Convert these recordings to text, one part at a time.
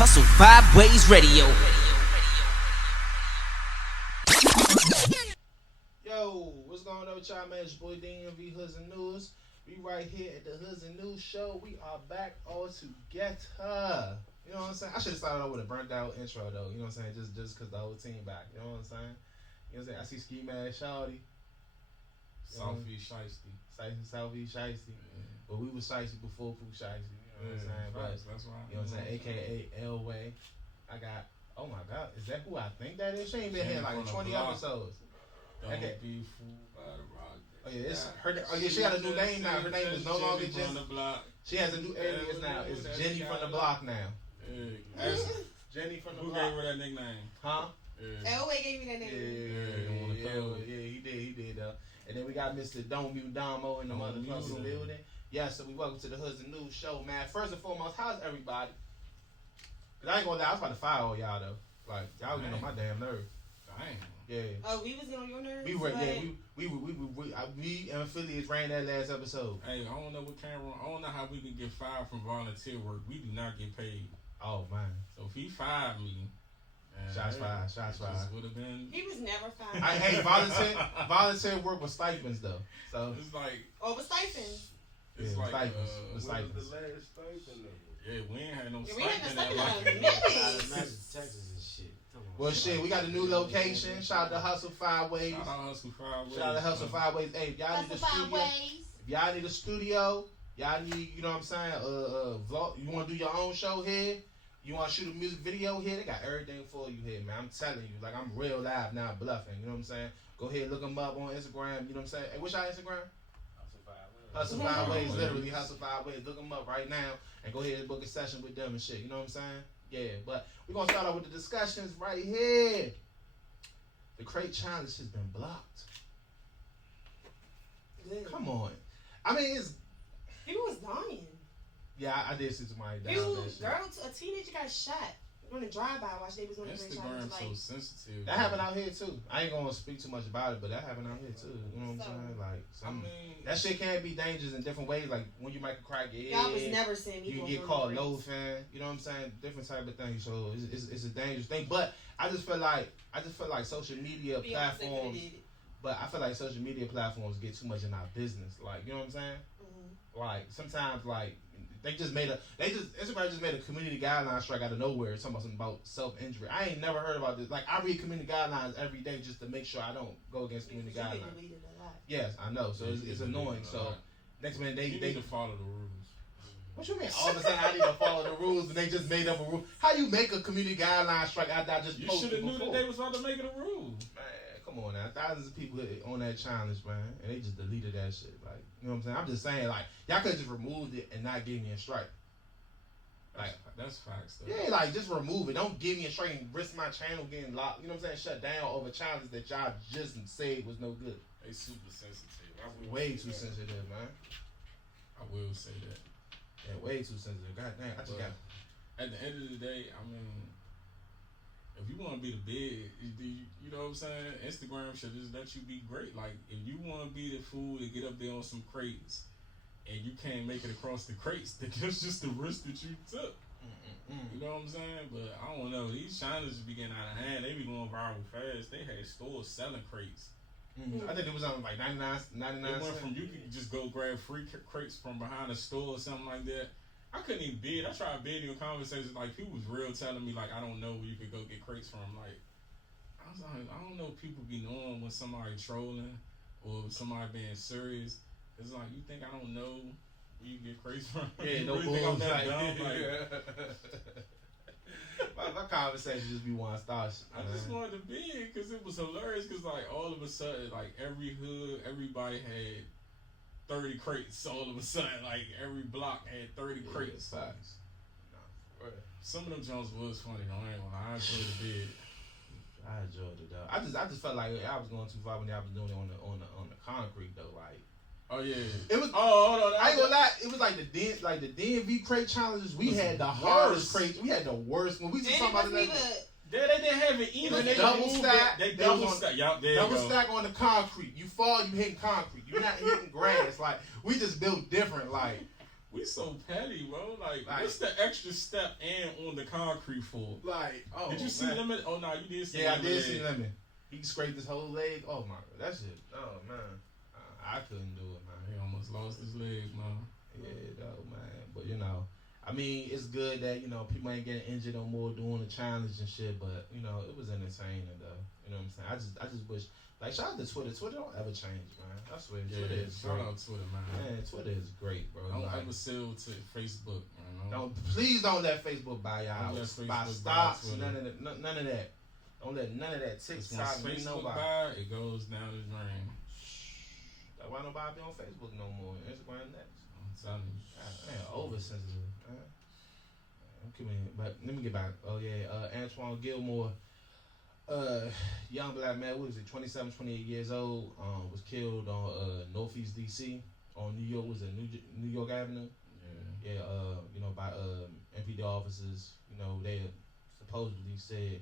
Hustle 5 Ways Radio. Yo, what's going on with y'all, man? It's your boy DMV Hoodz and Newz. We right here at the Hoodz and Newz show. We are back all together. You know what I'm saying? I should have started off with a burnt out intro though. You know what I'm saying? Just cause the whole team back. You know what I'm saying? You know what I'm saying? I see Ski Mad Shawty. Southeast Shiesty. Southeast Shiesty. But we was Shiesty before Pooh Shiesty. You know what I'm saying? That's right. You know what I'm saying? AKA Elway. I got, oh my God, is that who I think that is? She ain't been here in like 20 episodes. Don't Okay. be fooled by the rock. Oh yeah, it's her. Oh yeah, she got a new name now. Her name is no longer Jenny just. from the block. She has a new alias now. It's That's Jenny from the block now. Yeah. Jenny from the Who block. gave her that nickname? Huh? Yeah. Elway gave me that name. Yeah, he did. And then we got Mr. Don't Mute Damo in the motherfucking building. Yeah, so we welcome to the Hoodz and Newz show, man. First and foremost, how's everybody? Cause I ain't gonna lie, I was about to fire all y'all though. Like y'all was getting on my damn nerves. Damn. Yeah. Oh, we was getting on your nerves? We and affiliates ran that last episode. Hey, I don't know what camera. I don't know how we can get fired from volunteer work. We do not get paid. Oh man. So if he fired me, Shots fired. Would have been. He was never fired. Hey, volunteer work with stipends though. So It's like. Oh, with stipends. It's yeah, like. stipends. With What stipends. was the last stipend number? Yeah, we ain't had no Yeah, we had no stipend. stipend Like, in a minute. Texas and shit. Come on. Well, shit, we got a new location. Shout out to Hustle 5 Ways. Shout out Hustle 5 Ways. Shout out to Hustle 5 Ways. Hey, if y'all need a studio, if y'all need a studio, y'all need, you know what I'm saying, vlog. You want to do your own show here? You want to shoot a music video here? They got everything for you here, man. I'm telling you, like I'm real live now, bluffing. You know what I'm saying? Go ahead, look them up on Instagram. You know what I'm saying? Hey, what's your Instagram? Hustle 5 Ways, literally Hustle 5 Ways. Look them up right now and go ahead and book a session with them and shit. You know what I'm saying? Yeah, but we're going to start off with the discussions right here. The crate challenge has been blocked. Good. Come on. I mean, it's... People was dying. Yeah, I did see somebody die. A teenager got shot on a drive-by while they was on the bridge. Instagram's so sensitive. That happened out here too. I ain't gonna speak too much about it, but that happened out here too. You know what I'm saying? Like, that shit can be dangerous in different ways. Like when you might crack your y'all was head, never seeing me. you get called low fan. You know what I'm saying? Different type of things. So it's a dangerous thing. But I just feel like social media platforms. But I feel like social media platforms get too much in our business. Like you know what I'm saying? Mm-hmm. Like sometimes like. Instagram just made a community guideline strike out of nowhere talking about self-injury. I ain't never heard about this. Like I read community guidelines every day just to make sure I don't go against community guidelines. Yes, I know. So it's annoying. So next minute they need to follow the rules. What you mean? All of a sudden I need to follow the rules and they just made up a rule. How you make a community guideline strike after I just you posted should have before? knew that they was about to make it a rule. Man, come on now. Thousands of people on that challenge, man, and they just deleted that shit. Like, you know what I'm saying? I'm just saying, like, y'all could have just removed it and not give me a strike. Like that's facts though. Yeah, like just remove it. Don't give me a strike and risk my channel getting locked. You know what I'm saying? Shut down over challenges that y'all just said was no good. They super sensitive. Way too sensitive, man. I will say that. Yeah, way too sensitive. God damn, I just got. At the end of the day, I mean, if you want to be the big, you know what I'm saying? Instagram should just let you be great. Like if you want to be the fool to get up there on some crates. And you can't make it across the crates, then that's just the risk that you took. You know what I'm saying? But I don't know. These challenges be getting out of hand. They be going viral fast. They had stores selling crates. I think it was on like 99 It went from you could just go grab free crates from behind a store or something like that. I couldn't even bid. I tried bidding in conversations. Like people was real telling me like I don't know where you could go get crates from. Like I was like I don't know if people be knowing when somebody trolling or somebody being serious. It's like you think I don't know where you get crazy from? Yeah, no really bull. think I'm that dumb? Like, my conversation just be one star. I just wanted to be because it was hilarious. Because like all of a sudden, like every hood, everybody had 30 crates. All of a sudden, like every block had 30 crates. Facts. Some of them Jones was funny. Though. I ain't gonna lie. I enjoyed the bid. I enjoyed it though. I just felt like I was going too far when I was doing it on the concrete though. Like. Oh yeah, it was. Oh, hold on. I ain't gonna lie. It was like the DMV crate challenges. We had the hardest crates. We had the worst. When we just talking about it, they didn't have it even. They double stack. They double stack. Double stack on the concrete. You fall, you hitting concrete. You're not hitting grass. Like we just built different. Like We so petty, bro. Like what's the extra step and on the concrete for? Like, oh, did you see Lemon? Oh no, you did see. Yeah, Lemon. I did see Lemon. He scraped his whole leg. Oh my, that shit. Oh man, I couldn't do it, man. He almost lost his leg, man. Yeah, though, man. But you know, I mean, it's good that people ain't getting injured no more doing the challenge and shit. But it was entertaining though. You know what I'm saying? I just wish. Like, shout out to Twitter. Twitter don't ever change, man. I swear, Twitter is shout great. out Twitter, man. Man, Twitter is great, bro. Don't ever sell to Facebook, man. Please don't let Facebook buy y'all. Buy stocks, none of that. Don't let none of that TikTok. Once Facebook nobody. buy, it goes down the drain. Like, why nobody be on Facebook no more? Instagram next. I'm telling you. Man, oversensitive. But let me get back. Oh yeah, Antoine Gilmore. Young black man, what is it, 27, 28 years old, was killed on Northeast DC on New York Avenue. Yeah, by MPD officers. They supposedly said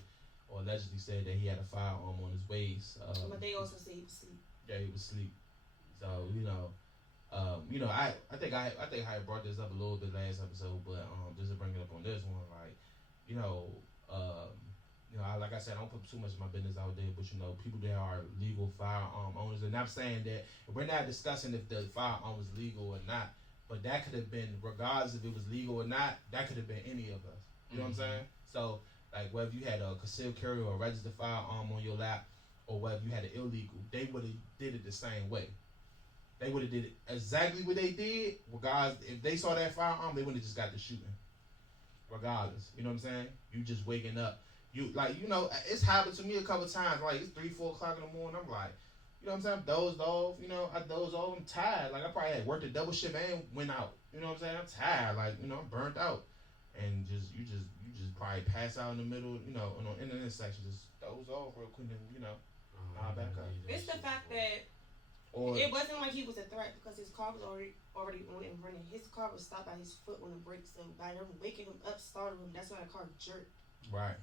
or allegedly said that he had a firearm on his waist. But they also say he was asleep. Yeah, he was asleep. So I think I brought this up a little bit last episode, but just to bring it up on this one, like, like I said, I don't put too much of my business out there, but people that are legal firearm owners, and I'm saying that we're not discussing if the firearm was legal or not, but that could have been, regardless if it was legal or not, that could have been any of us. You know what I'm saying? So, like, whether you had a concealed carry or a registered firearm on your lap, or whether you had an illegal, they would have did it the same way. They would have did it exactly what they did. Regardless, if they saw that firearm, they would have just got the shooting. Regardless, you know what I'm saying? You just waking up. It's happened to me a couple times. Like, it's 3, 4 o'clock in the morning. I'm like, you know what I'm saying? Dozed off. I dozed off. I'm tired. Like, I probably had worked a double shift and went out. You know what I'm saying? I'm tired. Like, I'm burnt out. And you just probably pass out in the middle. On the internet section, just doze off real quick and nod back up. It's the fact that it wasn't like he was a threat because his car was already on and running. His car was stopped by his foot on the brakes. So by them waking him up, starting him, that's why the car jerked. Right.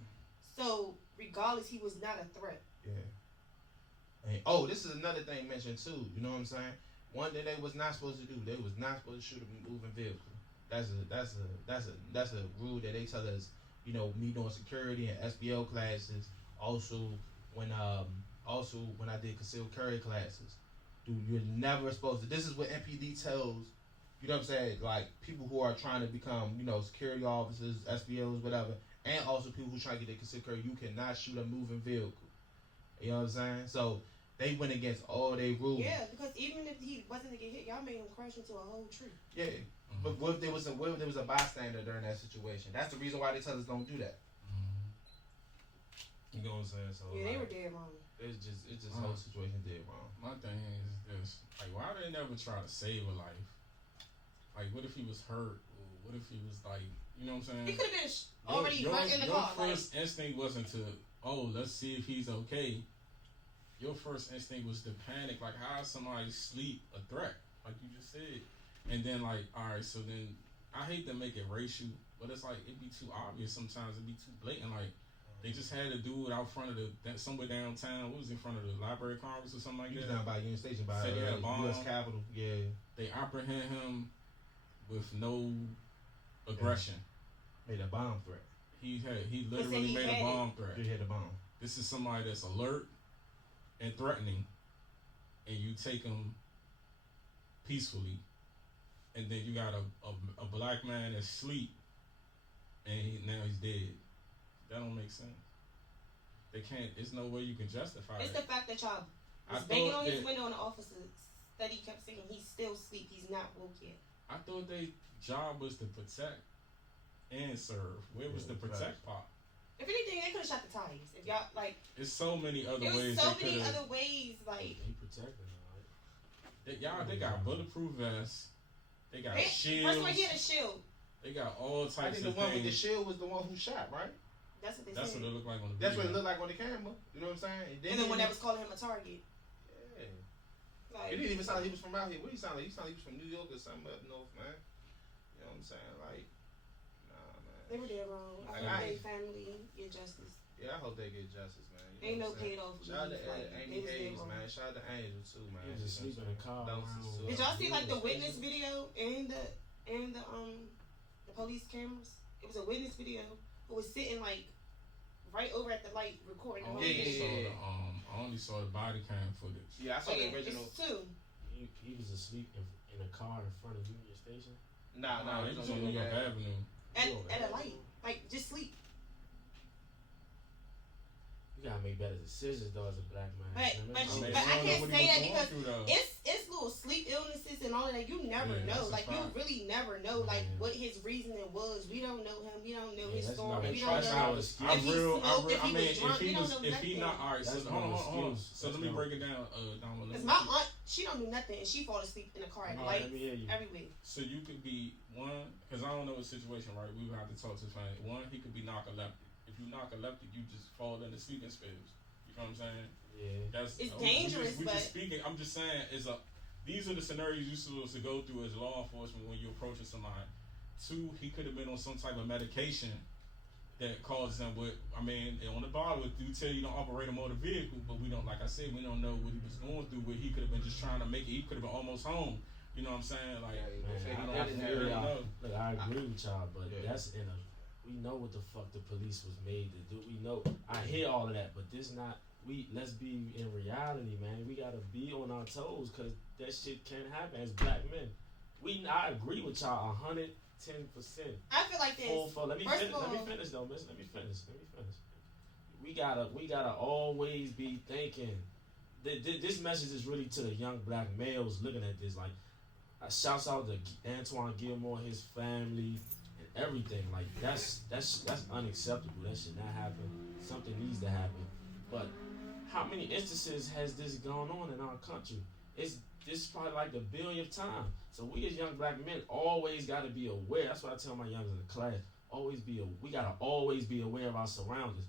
So regardless, he was not a threat. Yeah. And, this is another thing mentioned too. You know what I'm saying? One thing they was not supposed to do. They was not supposed to shoot a moving vehicle. That's a rule that they tell us. Me doing security and SBL classes. Also, when I did concealed carry classes, dude, you're never supposed to. This is what MPD tells. You know what I'm saying? Like, people who are trying to become, security officers, SBLs, whatever, and also people who try to get their concealed carry. You cannot shoot a moving vehicle. You know what I'm saying? So they went against all their rules. Yeah, because even if he wasn't to get hit, y'all made him crash into a whole tree. Yeah. Mm-hmm. But what if there was a bystander during that situation? That's the reason why they tell us don't do that. You know what I'm saying? So yeah, they were dead wrong. It's just the whole situation dead wrong. My thing is this: like, why do they never try to save a life? Like, what if he was hurt? Or what if he was like, you know what I'm saying? He could have been already hurt in the car. Your first instinct wasn't to, let's see if he's okay. Your first instinct was to panic. Like, how is somebody sleep a threat? Like you just said. And then, like, all right, so then I hate to make it racial, but it's like it'd be too obvious sometimes. It'd be too blatant. Like, they just had a dude out front of somewhere downtown. What was in front of the Library of Congress or something like that? He was down by Union Station by U.S. Capitol. Yeah. They apprehend him with no aggression. Made a bomb threat. He literally made a bomb threat. He had a bomb. This is somebody that's alert and threatening, and you take him peacefully, and then you got a black man that's asleep, and now he's dead. That don't make sense. They can't. There's no way you can justify it. It's the fact that y'all was banging on his window, and the officer steady kept saying he's still asleep. He's not woke yet. I thought their job was to protect and serve. Where was the protect part? If anything, they could have shot the tires. If y'all like, there's so many other ways. There's so many other ways. Like, he protected him. They got bulletproof vests. They got shields. First one, he had a shield. They got all types of things. I think the one with the shield was the one who shot, right? That's what they said. That's what it looked like on the video. That's what it looked like on the camera. You know what I'm saying? And the one that was calling him a target. Yeah. Like, it didn't even sound like he was from out here. What he sound like? He sound like he was from New York or something up north, man. You know what I'm saying? Like, nah, man. They were dead wrong. I hope they family get justice. Yeah, I hope they get justice, man. Ain't no paid off. Shout out to Amy Hayes, man. Shout out to Angel too, man. He was asleep in the car. Did y'all see like the witness video and in the police cameras. It was a witness video who was sitting like right over at the light recording the whole thing. I only saw the body cam footage. Yeah, I saw the original. It's two. He was asleep in a car in front of Union Station. Nah, he was on New York Avenue. At a light, like just sleep. You gotta make better decisions though as a black man. But I can't say that because it's little sleep illnesses and all of that. You never know. Like you really never know like what his reasoning was. We don't know him. We don't know his story. We don't know if he smoked, if he was drunk. We don't know nothing. If he not alright, so hold on. So let me break it down. Because my aunt, she don't do nothing and she fall asleep in the car at lights everywhere. So you could be one, because I don't know the situation, right? We would have to talk to his family. One, he could be narcoleptic. If you narcoleptic, you just fall into sleeping spells. You know what I'm saying? Yeah. It's dangerous, we but just speaking. I'm just saying, these are the scenarios you're supposed to go through as law enforcement when you're approaching somebody. Two, he could have been on some type of medication that causes him with. I mean, on the bottle, it do tell you don't operate a motor vehicle, but we don't. Like I said, we don't know what he was going through. Where he could have been just trying to make it. He could have been almost home. You know what I'm saying? Like, look, I agree with y'all, but that's in a. We know what the fuck the police was made to do. We know. I hear all of that, but this not. Let's be in reality, man. We gotta be on our toes, cause that shit can't happen as black men. I agree with y'all 110%. I feel like this. Let me finish though, miss. Let me finish. We gotta always be thinking. This message is really to the young black males looking at this. Like, shouts out to Antoine Gilmore, his family, and everything. Like that's unacceptable. That should not happen. Something needs to happen. But how many instances has this gone on in our country? This is probably like the 1,000,000th time. So we as young black men always got to be aware. That's what I tell my youngers in the class. We gotta always be aware of our surroundings.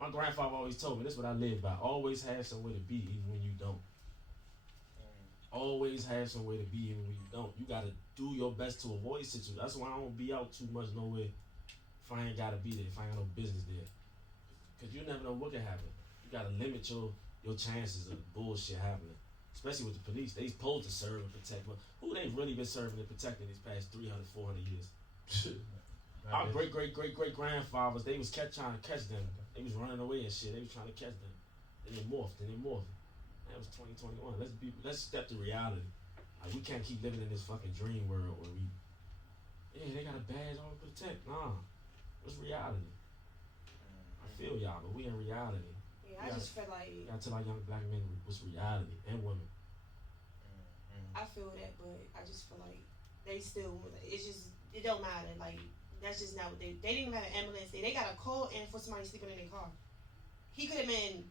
My grandfather always told me, this is what I live by. Always have somewhere to be even when you don't. Always have somewhere to be even when you don't. You gotta do your best to avoid situations. That's why I don't be out too much nowhere if I ain't gotta be there, if I ain't got no business there. Cause you never know what can happen. You gotta limit your chances of bullshit happening. Especially with the police. They supposed to serve and protect. But who they really been serving and protecting these past 300, 400 years? Our great-great-great-great-grandfathers, they was trying to catch them. They was running away and shit. They was trying to catch them. Then they morphed. That was 2021. Let's step to reality. Like, we can't keep living in this fucking dream world where they got a badge on protect. Nah. What's reality? I feel y'all, but we in reality. Yeah, I just feel like you gotta tell our young black men what's reality and women. I feel that, but I just feel like they still. It don't matter. Like that's just not what they didn't even have an ambulance. They got a call in for somebody sleeping in their car. He could have been.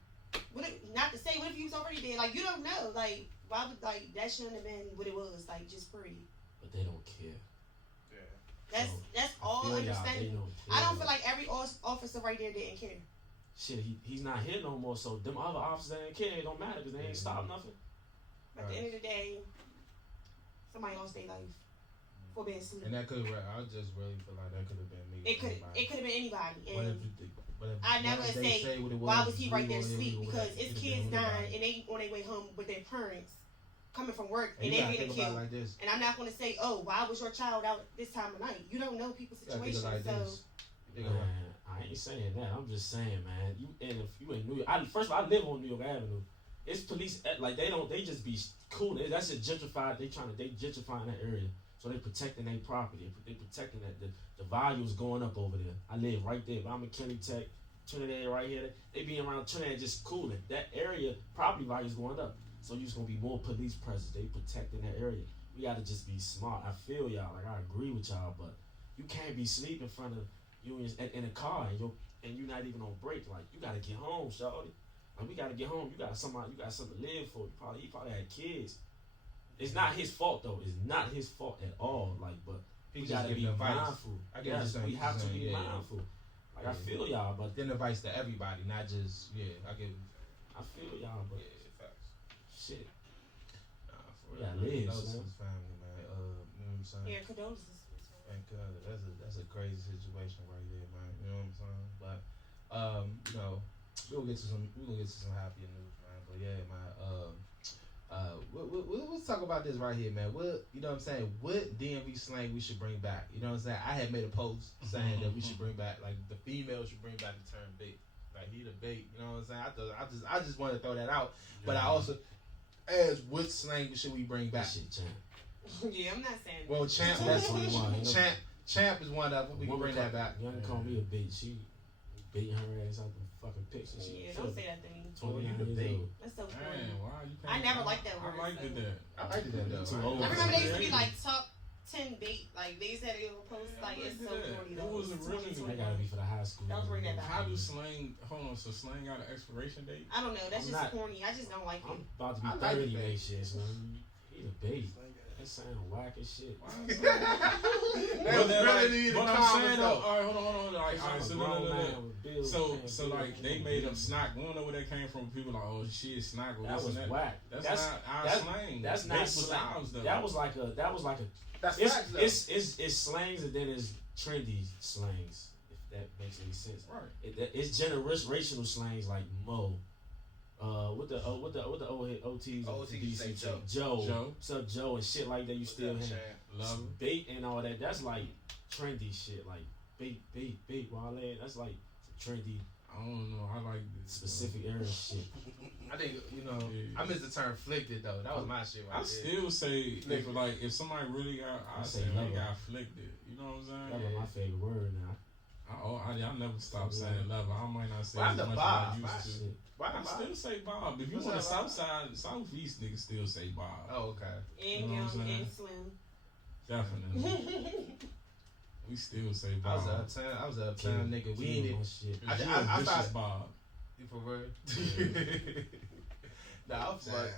Not to say what if he was already dead. Like you don't know. Like why would that shouldn't have been what it was. Like just pretty. But they don't care. Yeah. That's all understandable. I don't feel like every officer right there didn't care. Shit, he's not here no more, so them other officers ain't care. It don't matter because they ain't stopped nothing. At the end of the day, somebody lost their life for being asleep. And that could I just really feel like that could have been me. It could have been anybody. And what if I never say why was he right there asleep, because it's kids dying and they on their way home with their parents coming from work and they getting killed. Like this. And I'm not gonna say, oh, why was your child out this time of night? You don't know people's situations. I ain't saying that. I'm just saying, man. If you in New York, first of all, I live on New York Avenue. It's police like they just be cool. That's just gentrified. They gentrifying that area, so they protecting their property. They protecting that the volume's going up over there. I live right there, but I'm in Kenny Tech, Trinidad right here. They be around Trinidad just cooling. That area property value's going up, so you're just gonna be more police presence. They protecting that area. We gotta just be smart. I feel y'all. Like I agree with y'all, but you can't be sleeping in front of unions in a car and you're not even on break. Like you gotta get home, shawty. Like we gotta get home. You got something to live for. He probably had kids. It's not his fault though. It's not his fault at all. Like, but we gotta be mindful. We have to be mindful. Like I feel y'all, but then advice to everybody, not just I feel y'all, but facts. Shit. Nah, for real. Live, his family, man. You know what I'm saying? Yeah, condolences. Thank God. That's a crazy situation right there, man. You know what I'm saying? But we'll get to some happier news, man. But yeah, man. Let's talk about this right here, man. What you know what I'm saying? What DMV slang we should bring back? You know what I'm saying? I had made a post saying that we should bring back, like the female should bring back the term bait. Like he the bait. You know what I'm saying? I just wanted to throw that out. But I also asked what slang should we bring back? Shit, champ. Yeah, I'm not saying. Well, champ. That's champ is one of them. We can bring that back. Young call me a bait. She beating her ass out the fucking picture. Yeah, don't say that to me. 29 years old. That's so funny. Man, why you can't? I never liked that word. I liked it that. I liked it though. Too old. I remember they used to be like top 10 bait. Like they used to have a post. Like it's so corny It though. was originally. That gotta be for the high school. Don't bring that back. How do slang? Hold on, so slang got an expiration date? I don't know. That's I'm just not- corny. I just don't like I'm it. about to I be like 30 the bait. and shit, man. He the bait. That sound whack as shit. That's But really the I'm comments, saying though, though. all right, hold on. Like, all right, so no. So like they made up snack. We don't know where that came from. People like, oh shit, snack. Or That this was and that. whack. That's not our slang. That's Bait not was slang. ours, though. That was like a. That's facts, though. It's slangs and then it's trendy slangs. If that makes any sense. Right. It's generational slangs like Mo. What the OTs OTs say Joe. Joe. What's up, Joe, and shit like that. You still have Love it. bait and all that. That's like trendy shit. Like bait, Wale. That's like some trendy, I don't know. I like this. specific era shit. I think I missed the term flicked though. That was my shit right I still say if somebody really got, I say say they lover. got flicked it. You know what I'm That saying? was my favorite word now. I never stopped saying love. I might not say Why as the much Bob? as I used to. Shit. Why I still say Bob. If you What's on the that, south Bob? side, southeast niggas still say Bob. Oh, okay. And You know what I'm young saying? and slim. Definitely. We still say I was Bob. uptown nigga. We ain't it. shit. Cause I- you I a vicious thought- Bob. You for real? Nah,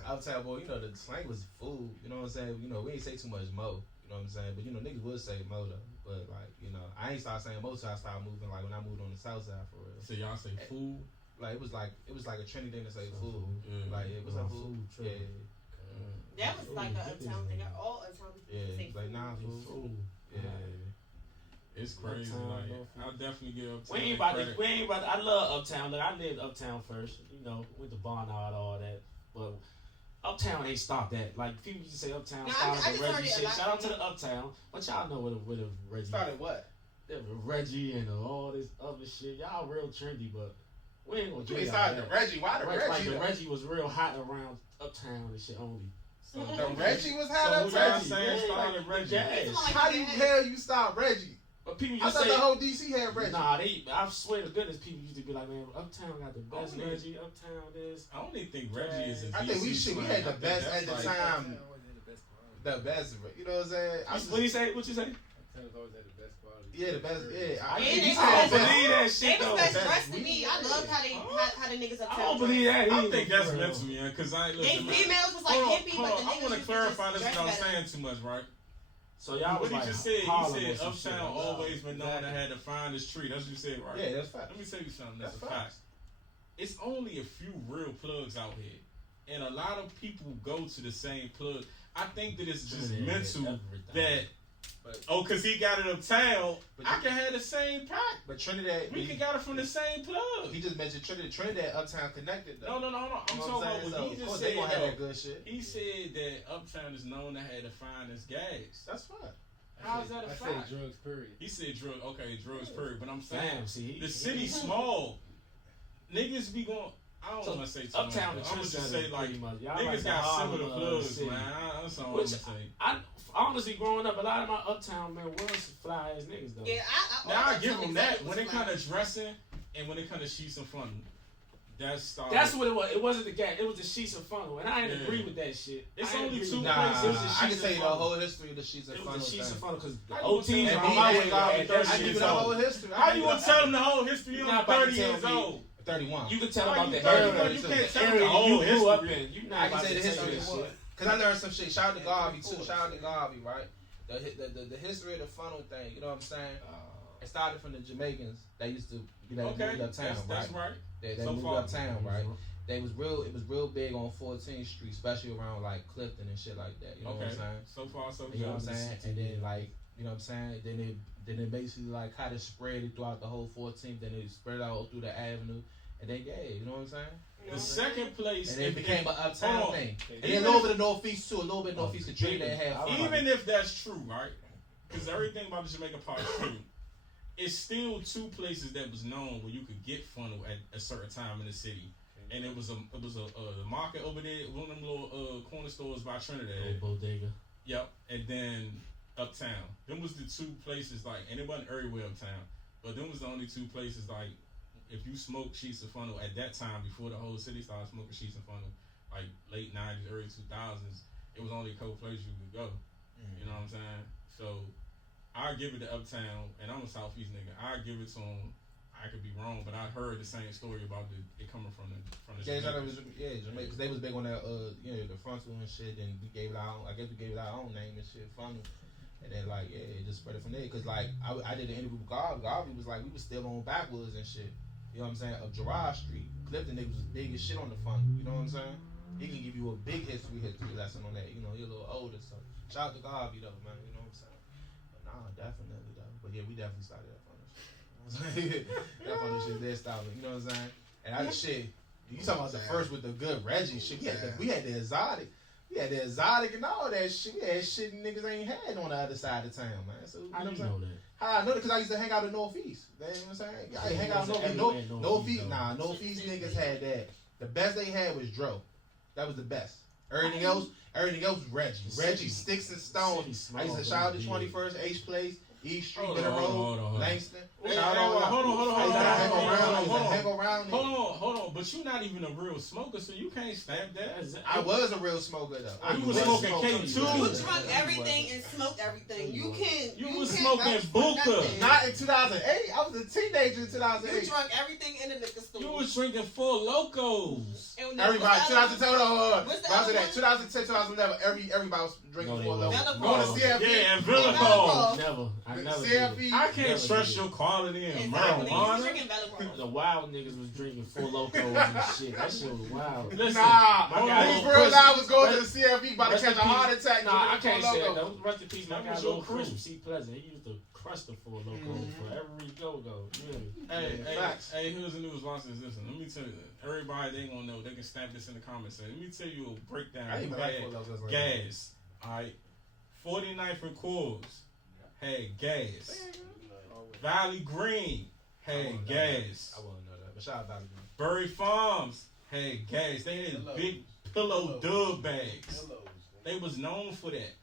uptown boy. You know the slang was food. You know what I'm saying? You know we ain't say too much mo. You know what I'm saying? But you know niggas would say mo though. But like I ain't start saying mo till I started moving. Like when I moved on the south side for real. So y'all say food? Like it was like a trendy thing to say food. Yeah. Like it was a food. Yeah. That was like a uptown thing. All uptown people Yeah. say Like food. nah food. Fool. Yeah. It's crazy. Uptown, Like no food. I'll definitely give uptown. We ain't about to, I love Uptown. Look, I lived Uptown first. You know, went to Barnard, all that. But Uptown ain't stopped that. Like, people used to say Uptown No, started I with just heard Reggie it a shit. lot Shout out to from the Uptown. But y'all know what a Reggie. Started what? Reggie and all this other shit. Y'all real trendy, but we ain't gonna You do ain't y'all started that. the Reggie. Why the Like Reggie? the though? Reggie was real hot around Uptown and shit only. The Reggie was So hot who y'all uptown. saying started Reggie? Yes. How you hell you start Reggie? But people I used to thought say, the whole DC had Reggie. nah, I swear to goodness, people used to be like, man, Uptown got the best Only- Reggie. Uptown this. I don't even think Reggie is a I think we DC should. We slang. had I the think best that's at the like- time. The best. You know what I'm saying? What you say? What you say? Yeah, the best. Yeah, I And can't they I don't was believe that They shit was though. best That's dressed to weird. me. I loved how the niggas uptown. I don't believe that. I either, think that's for real. mental, man. Because I ain't They listen. man. females was like Hold on, hippie, hold but on. the I niggas want to used clarify just this dress without better. saying too much, right? So y'all was What he like just said, he Harlem or said some shit Uptown like that. always been known to have the finest tree. That's what you said, right? yeah, that's fact. Let me tell you something. That's That's a fact. It's only a few real plugs out here, and a lot of people go to the same plug. I think that it's just Yeah, mental everything. that But because he got it uptown, But I can have the same pack. but Trinidad, We can got it from the same plug. he just mentioned Trinidad Uptown connected though. No. I'm You know talking what about saying? what So, he of just course said. they gonna have that Though. good shit. He said that Uptown is known to have the finest gas. That's fine. How's that a I fact? say drugs, period. He said drug. Okay, drugs period. But I'm saying Damn, see, the city small. Niggas be going. I don't So, want to say too Uptown, much. the I'm just trendsetter say like pretty much. Y'all niggas like got the Harlem, similar plugs, city. man. That's all I'm Which saying. I honestly, growing up, a lot of my Uptown men was fly ass niggas though. Yeah, Now I all give uptown them niggas that was when it fly. kind of dressing and when it kind of sheets and funnel. That's That's what it was. It wasn't the gas. It was the sheets and funnel, and I didn't Yeah. agree with that shit. It's I didn't only agree two with Nah, that. It was the I sheets can and tell you the funnel. whole history of the sheets and It funnel was the sheets and thing. funnel because the How you gonna OTs tell on me- my and way me, had and that I give you shit the whole on. history. How you gonna tell them the whole history? You're You're not about to 30 tell years me- old. 31. You can tell Why about you the 31? area, You the can't tell them area the whole you grew up history. in. You I not can about say to the tell history me of that what? shit. Cause I learned some shit. Shout out to Garvey too. Shout out to Garvey, right? The history of the funnel thing. You know what I'm saying? It started from the Jamaicans. They used to, Okay, moved uptown, that's right. They So moved far. uptown, right? It was real big on 14th Street, especially around like Clifton and shit like that. You know what I'm Okay. saying? So far, so You know what I'm good. saying? And then like, you know what I'm saying? Then it basically like kind of spread it throughout the whole 14th. Then it spread out through the avenue, and then you know what I'm saying? The second place, and it became an uptown thing, and then a Even little bit of Northeast too, a little bit of Northeast could drink that half. Even if that's true, right? Because everything about the Jamaica part is true. It's still two places that was known where you could get funnel at a certain time in the city, and it was a market over there, one of them little corner stores by Trinidad. Bodega. Yep, and then uptown. Them was the two places and it wasn't everywhere uptown, but them was the only two places if you smoked sheets of funnel at that time before the whole city started smoking sheets of funnel, late 90s, early 2000s, it was only a couple places you could go. You know what I'm saying? So I give it to uptown, and I'm a Southeast nigga. I give it to him. I could be wrong, but I heard the same story about it coming from the Jamaica, because they was big on that the frontal and shit, and we gave it our own. I guess we gave it our own name and shit, funnel. And then it just spread it from there. Cause I did an interview with Garvey. Garvey was we was still on backwoods and shit. You know what I'm saying? Of Gerard Street, Clifton niggas was big as shit on the funnel. You know what I'm saying? He can give you a big history lesson on that. You know, you're a little older, so shout out to Garvey though, man. You know what I'm saying? But nah, definitely though. But yeah, we definitely started that funnel shit. You know what I'm saying? That funnel shit their style. You know what I'm saying? And you talking about the first with the good Reggie shit. We had the exotic. We had the exotic and all that shit. We had shit niggas ain't had on the other side of town, man. So, How do you know that? How I know that? Because I used to hang out in Northeast. You know what I'm saying? I hang out in Northeast. Northeast niggas had that. The best they had was Dro. That was the best. Everything else was Reggie. Reggie, Sticks and Stones. I used to shout out to 21st, H Place, East Street, Middle Road, Langston. Hold on. But you're not even a real smoker, so you can't stamp that. I was a real smoker though. You was smoking K2. You drunk everything and smoked everything. You was smoking Buka. Not in 2008. I was a teenager in 2008. You drunk everything in the liquor store. You was drinking Four Locos. Everybody, 2010, 2011, everybody was drinking Four Locos. Going to CFP. Yeah, and Villapol. Never. I never. CFP. I can't trust your quality in marijuana. The wild niggas was drinking Four Locos and shit. That shit was wild. Listen, these real live was going to the CFP about to catch a heart attack. Nah, I can't say that. Rest in peace, my guy Lil Chris from C Pleasant. He used to crush the Four Locos for every go-go. Hey, here's the news. Watch this. Listen, let me tell you. Everybody, they gonna know. They can stamp this in the comments. Let me tell you a breakdown. Gas. Alright. 49th and Quartz had gas. Valley Green had gas. I wouldn't know that, but shout out Valley Green. Bury Farms had gas. They had big pillow dub bags. They was known for that.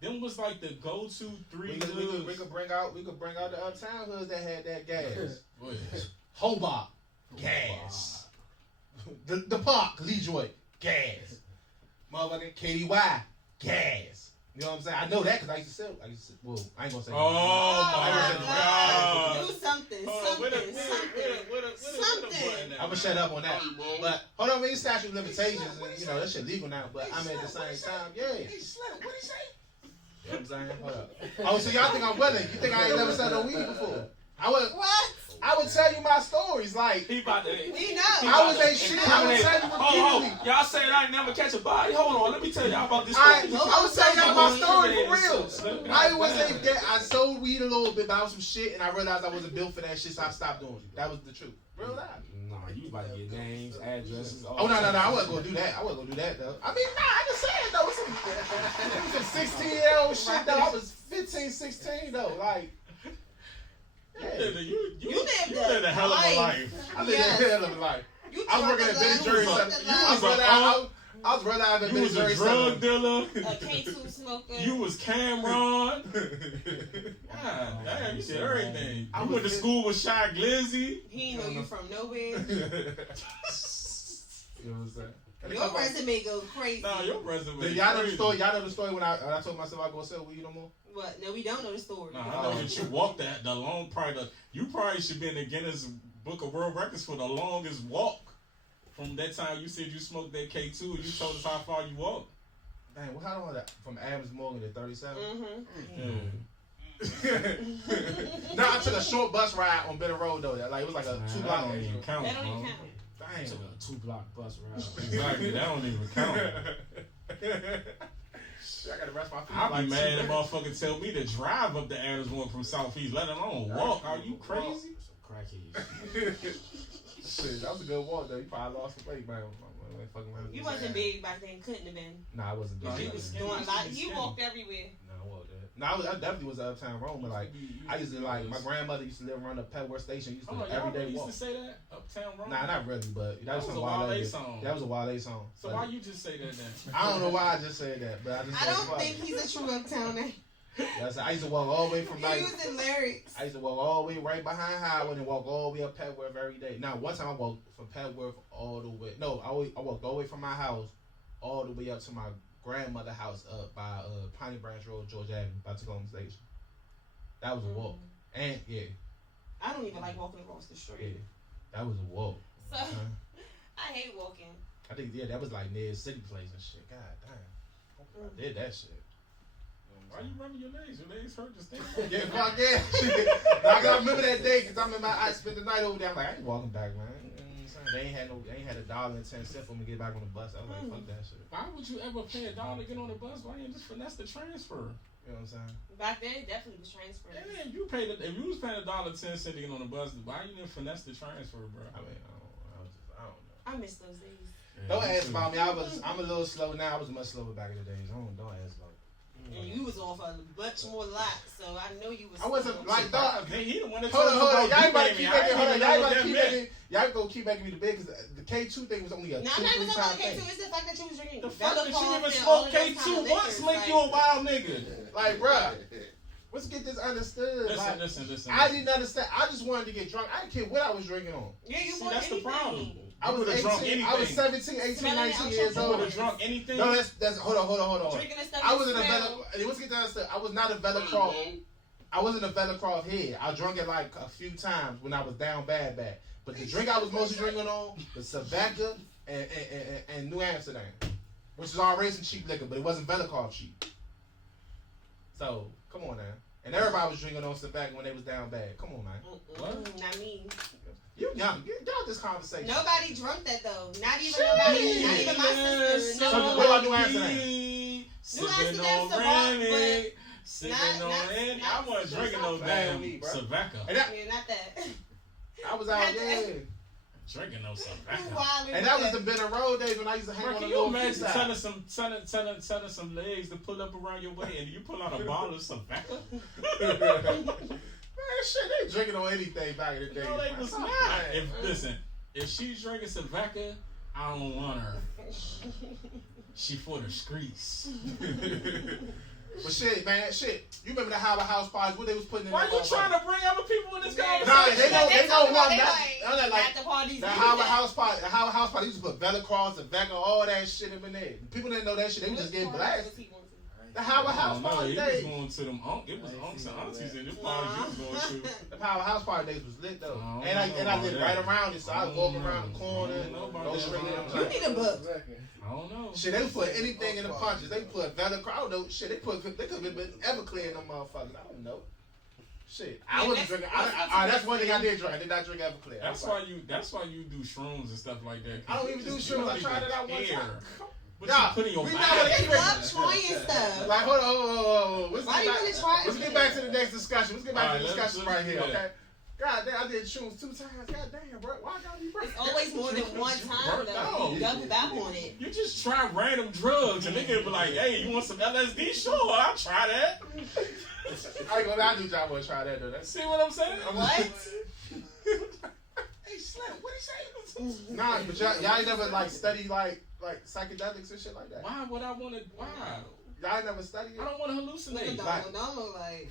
Them was like the go-to three hoods. We could bring out the uptown hoods that had that gas. What is? Hobart, gas. The Park, Lejoy, gas. Motherfucking KDY, gas. You know what I'm saying? I know that because I used to sell. Well, I ain't gonna say. Oh my God! Do something. I'm gonna shut up on that. But hold on, these statute of limitations, and that shit legal now. But I mean, at the same time, yeah. What he say? You know what I'm saying? Hold up. Oh, so y'all think I'm willing? You think I ain't never said no weed before? I would tell you my stories. He about to. He know. I was a shit. I would tell you repeatedly. Y'all saying I ain't never catch a body. Hold on, let me tell y'all about this. I would tell y'all my story for real. I sold weed a little bit, about some shit, and I realized I wasn't built for that shit, so I stopped doing it. That was the truth. Real life. Nah, you about to get names, addresses. Oh no! I wasn't gonna do that. Though. I mean, I just said though. It was some 16-year-old shit though. I was 15, 16 though. Like. Yeah. You lived a hell of a life. I lived a hell of a life. I was working at Ben Jerry's. I was realizing that you was a drug dealer. A K2 smoker. You was Cameron. God damn, you did everything. I went to school with Shy Glizzy. He know you from nowhere. You know what I'm saying? Your resume go crazy. No, your resume. Y'all know the story. Y'all know the story when I told myself I go sell weed no more. What? No, we don't know the story. No, I know that you walked the long you probably should be in the Guinness Book of World Records for the longest walk. From that time you said you smoked that K2 and you told us how far you walked. Dang, well, how long was that? From Adams Morgan to 37? No, I took a short bus ride on Bitter Road though. Like it was like a 2 block. That don't even count. That don't even count. Dang. Took a 2-block bus ride. Exactly, that don't even count. I gotta rest my feet. I'd be mad if motherfucker tell me to drive up the Adams Morgan from Southeast, let alone walk. Are you crazy? Some crackheads. Shit, that was a good walk though. You probably lost some weight, man. You wasn't big back then, couldn't have been. Nah, I wasn't big. No, You was doing a lot. You walked everywhere. No, I walked that. No, I definitely was an uptown Rome, but like I used to like my grandmother used to live around the Petworth station. Used to everyday walk. Used to say that Uptown Rome. Nah, not really, but that was a some Wale song. That was a Wale song. So why you just say that then? I don't know why I just said that, but I don't think he's a true uptown name. I used to walk all the way from like. Using lyrics. I used to walk all the way right behind Highway and walk all the way up Petworth every day. Now, one time I walked from Petworth all the way. No, I walked all the way from my house all the way up to my grandmother's house up by Piney Branch Road, George Avenue, by Tacoma Station. That was a walk. And yeah. I don't even like walking across the street. Yeah, that was a walk. So I hate walking. I think that was like near City Place and shit. God damn. I did that shit. Why you rubbing your legs? Your legs hurt just thinking. Yeah, fuck yeah. I gotta remember that day because I remember I spent the night over there. I'm like, I ain't walking back, man. They ain't had $1.10 for me to get back on the bus. I was like, fuck that shit. Why would you ever pay $1 to get on the bus? Why you just finesse the transfer? You know what I'm saying? Back then, it definitely was transfer. Yeah, if you was paying $1.10 to get on the bus, why you didn't finesse the transfer, bro? I mean, I don't know. I miss those days. Yeah, don't ask about me. I'm a little slow now. I was much slower back in the days. Don't ask about me. And you was off a much more lot, so I know you was. I wasn't like dog. He the one that hold on. Y'all about y'all gonna keep making me the big because the K2 thing was only a 2-3 time thing. K2. It's the fact that you was drinking. The fact that you even smoked K2 once make you a wild nigga. Like, bruh, let's get this understood. Listen. I didn't understand. I just wanted to get drunk. I didn't care what I was drinking on. Yeah, you see, that's the problem. I was 18, I was 17, 18, 19 years old. You would have drunk anything? No, that's hold on. Drinking and stuff. I was in a let's get down to I was not a Velacroft. I wasn't a Velacroft head. I drunk it like a few times when I was down bad. But the drink I was mostly drinking on was Savaka and New Amsterdam, which is already some cheap liquor, but it wasn't Velacroft cheap. So come on now. And everybody was drinking on Savaka when they was down bad. Come on, man. What? Not me. You young. Get out this conversation. Nobody drunk that though. Not even nobody. Not even my sister. So No. what about New Amsterdam? Sipping on Remy. Sipping on Andy. I wasn't drinking no damn Savaka. Yeah, not that. I was out there. Drinking no Savaka. And that was the bitter road days when I used to hang on the Can little you imagine side. telling some legs to pull up around your way and you pull out a bottle of Savaka? Man, shit, they drinking on anything back in the day. No, they was not. If she's drinking Savaka, I don't want her. She for the streets. But shit, man, You remember the Howard House parties? What they was putting in? Why you trying to bring other people in this conversation? Nah, they know one. At the parties. The Howard House party. The Howard House party used to put Velacross, Savaka, all that shit in there. People didn't know that shit. They was just getting blasted. The Howard House party days. It was going to them. It was unks and aunties in this party you was going to. The Howard House party days was lit though, and I lived right around it, so I was walking around the corner and go straight in. You need a book. I don't know. Shit, they put anything in the punches. They put Velacross. I don't know. Shit, they could have been Everclear in them motherfuckers. I don't know. Shit, I wasn't drinking. That's one thing I did drink. I did not drink Everclear. That's why you do shrooms and stuff like that. I don't even do shrooms. I tried it out one time. But you put in your body. I love trying stuff. Like, hold on. Why you want to try? Let's get back to the next discussion. Let's get back to the discussion right here, okay? God damn, I did shrooms 2 times. God damn, bro. Why I gotta be breaking? It's always more than one time, though. You double back on it. You just try random drugs and nigga be like, hey, you want some LSD? Sure, I'll try that. I ain't gonna lie, I knew y'all would try that, though. See what I'm saying? What? Hey, Slim, what he say? Nah, but y'all ain't never, like, study, like psychedelics and shit like that? Why would I want to? Why? Y'all ain't never studied it? I don't want to hallucinate. No, like.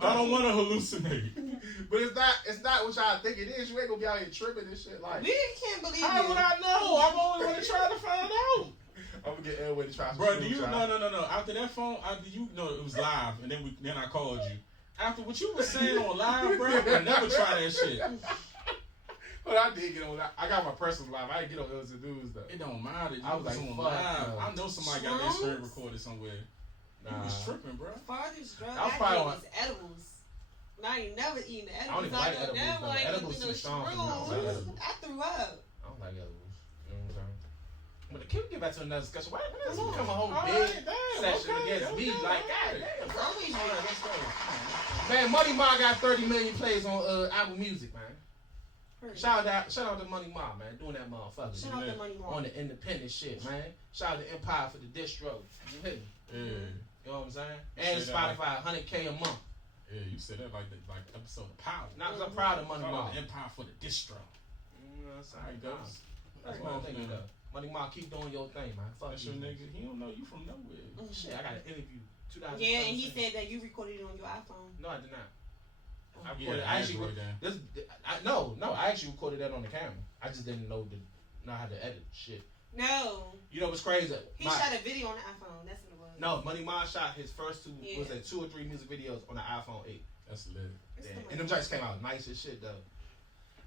I don't want to hallucinate. But it's not what y'all think it is. You ain't gonna be out here tripping and shit like. We can't believe How you. would I know? I'm only going to try to find out. I'm gonna get Elway to try some. Bro, do you? No. After that phone, it was live, and then I called you. After what you was saying on live, bro, I never try that shit. But I did get on. I got my personal live. I didn't get on Hoodz and Newz though. It don't matter. I was like, on fuck, live. no. I know somebody got that screen recorded somewhere. Nah. You was tripping, bro. Farthest drug I I was edibles. And I ain't never eaten the edibles. I don't even like edibles. That one ain't Edibles eating too strong for me. I don't like edibles. I threw up. I don't like edibles. You know what I'm saying? But can we get back to another discussion? Why does this become a whole big session against me? Like, God damn, bro. Always All right, let's go. Man, Money Ma got 30 million plays on Apple Music, man. Shout out to Money Mom, man, doing that motherfucker. Shout out to Money Mom on the independent shit, man. Shout out to Empire for the distro. You hit me? Yeah. You know what I'm saying? And Spotify, 100K a month. Yeah, you said that like episode of Power. Not because I'm proud of Money Shout out Mom. to Empire for the distro. That's how it Alright, goes. That's That's what I'm my thinking feeling. of. Money Mom, keep doing your thing, man. Fuck That's you. your nigga. He don't know you from nowhere. Shit, I got an interview. 2017. Yeah, and he said that you recorded it on your iPhone. No, I did not. I Yeah, recorded. I actually Android then. I actually recorded that on the camera. I just didn't know how to edit shit. No. You know what's crazy? He shot a video on the iPhone. That's what it was. No, Money Mom shot his first two Yeah. was that 2 or 3 music videos on the iPhone 8. That's lit. It's Yeah. the And them joints came out nice as shit though.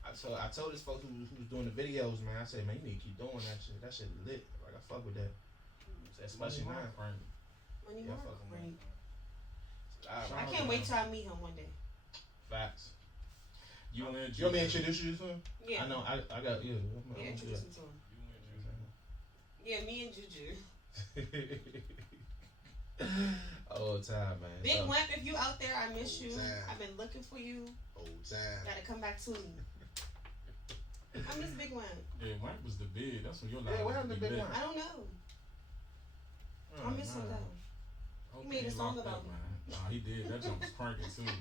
I told this folks who was doing the videos, man. I said, man, you need to keep doing that shit. That shit lit. Like I fuck with that. Especially now. Money Yeah, Mark, fuck with right. I I can't wait till I meet him one day. Facts. You and You want me to introduce you to him? Yeah. I know. I got Yeah, introduce him to him. Yeah, me and Juju. Old time, man. Big Wimp, if you out there, I miss you. Old time. I've been looking for you. Old time. Gotta come back to me. I miss Big Wimp. Yeah, Wank was the big. That's when your life Yeah, what was happened to big Big lit. Wank? I don't know. I miss him though. Hope He made a ain't song locked about up, me. man. Nah, he did. That jump was cranking too.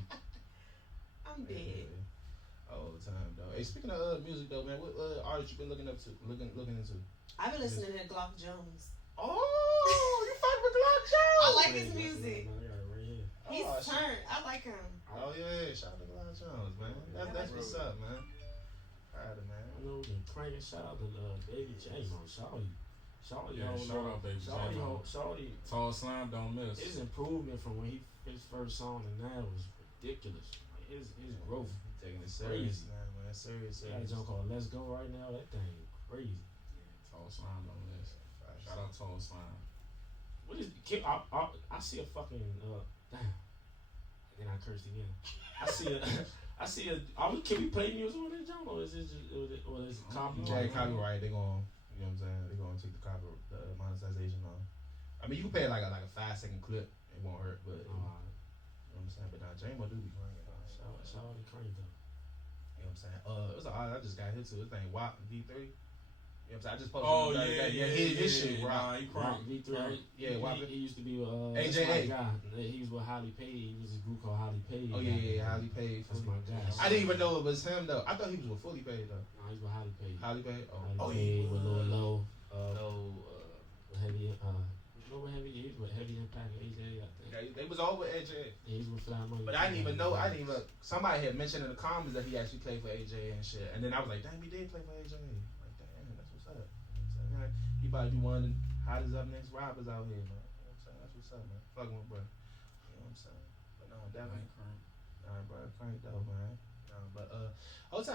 I'm dead. Old time, though. Hey, speaking of music, though, man, what artist you been looking into? I've been listening to Glock Jones. Oh, you fuck with Glock Jones? I like his music. He's Oh, shit. turned. I like him. Oh yeah, shout out to Glock Jones, man. That's what's up, man. Proud of man. I know the cranking. Shout out to Baby J, man. Shawty, Yeah, shout out Baby J, man. Shawty. Tall slime don't miss. His improvement from when his first song to now was ridiculous. Like his growth. Taking it serious, man. Serious. Got a joke called Let's Go right now. That thing crazy. Tall slime don't miss. Shout out Tall slime. What is? I see a fucking damn. And then I cursed again. I see a. Can we play music on this, John, or is it copyright? Copyright. They gonna, you know what I'm saying? They gonna take the monetization on. I mean, you can pay like a 5-second clip. It won't hurt, but you know what I'm saying. But now J-Mo do be playing. Shout out to Crank though. You know what I'm saying? It was an artist I just got hit to. His name WAP D3. You know what I'm saying? I just posted. Oh his shit, bro. Nah, he cranked. V3. Yeah, He used to be with AJA. That's my guy. He was with Holly Page. He was a group called Holly Page. Oh yeah, Holly Paid. That's my guy. I didn't even know it was him though. I thought he was with Fully Paid though. No, he's with Holly Page. Holly Paid. Holly Page with Lil Low. Heavy. He's with Heavy Impact. AJ, I think. They was all with AJ. Yeah, he's with Fly Money. But I didn't even know. Somebody had mentioned in the comments that he actually played for AJ and shit. And then I was like, damn, he did play for AJ. Like, damn, that's what's up. You know what I'm saying? He about to be one of the hottest up next rappers out here, man. You know what I'm saying? That's what's up, man. Fucking with bro. You know what I'm saying? But no, definitely. Nah, bro, crank though, man.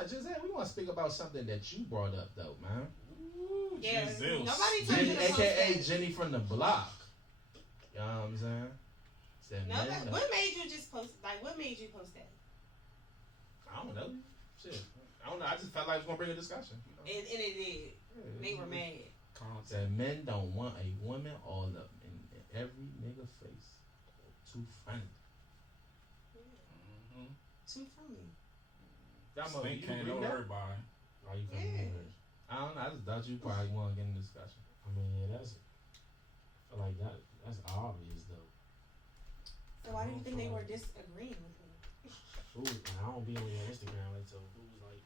Giselle, we want to speak about something that you brought up though, man. Ooh, Yeah, Jesus. nobody told you Jenny, to post aka that. Jenny from the block. You know what I'm saying? Said, No, man, what made you just post? Like, what made you post that? I don't know. Shit. I don't know. I just felt like it was gonna bring a discussion. You know? And it did. They were mad. Said men don't want a woman all up in every nigga face. Too funny. Too funny. Stink can't know everybody. Why you coming Yeah. here? I don't know. I just thought you probably want to get in a discussion. I mean, yeah, I feel like that's obvious though. So why do you think they were disagreeing with me? Who? I don't be on your Instagram, like, so who was like?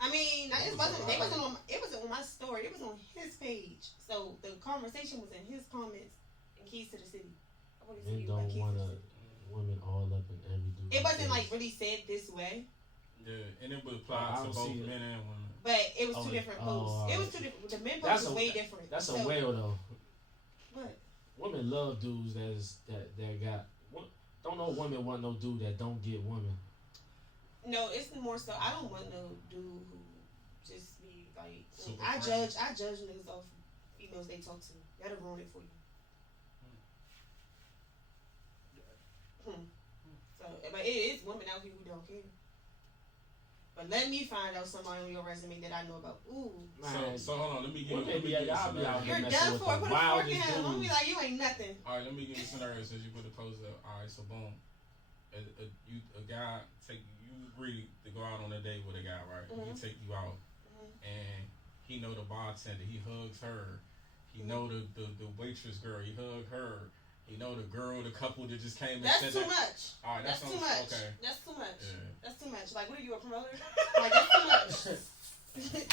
I mean, it wasn't on my story. It was on his page. So the conversation was in his comments and Keys to the City. I wouldn't Men say about don't Keys to want the a City. woman all up in every dude. It wasn't like really said this way, Yeah, and it would apply to both men and women. but it was two different posts. It was two different. The men post was way different. That's so, a whale though. What? Women love dudes that got. Don't no woman want no dude that don't get women. No, it's more so. I don't want no dude who just be like. Super I friendly. judge niggas off females they talk to. That'll ruin it for you. So, but it is women out here who don't care. But let me find out somebody on your resume that I know about. Ooh. So hold on, let me give Women you a y'all be out here You're messing done with for. the Put a fork in wildest him. I'm gonna be dudes. like, you ain't nothing. Alright, let me give you a scenario since you put the post up. Alright, so boom. A guy you agree to go out on a date with a guy, right? He take you out, and he know the bartender. He hugs her. He know the waitress girl. He hug her. He know the girl, the couple that just came. That's too much. All right, that's too much. Okay. That's too much. Yeah. That's too much. Like, what are you, a promoter? Like, that's too much.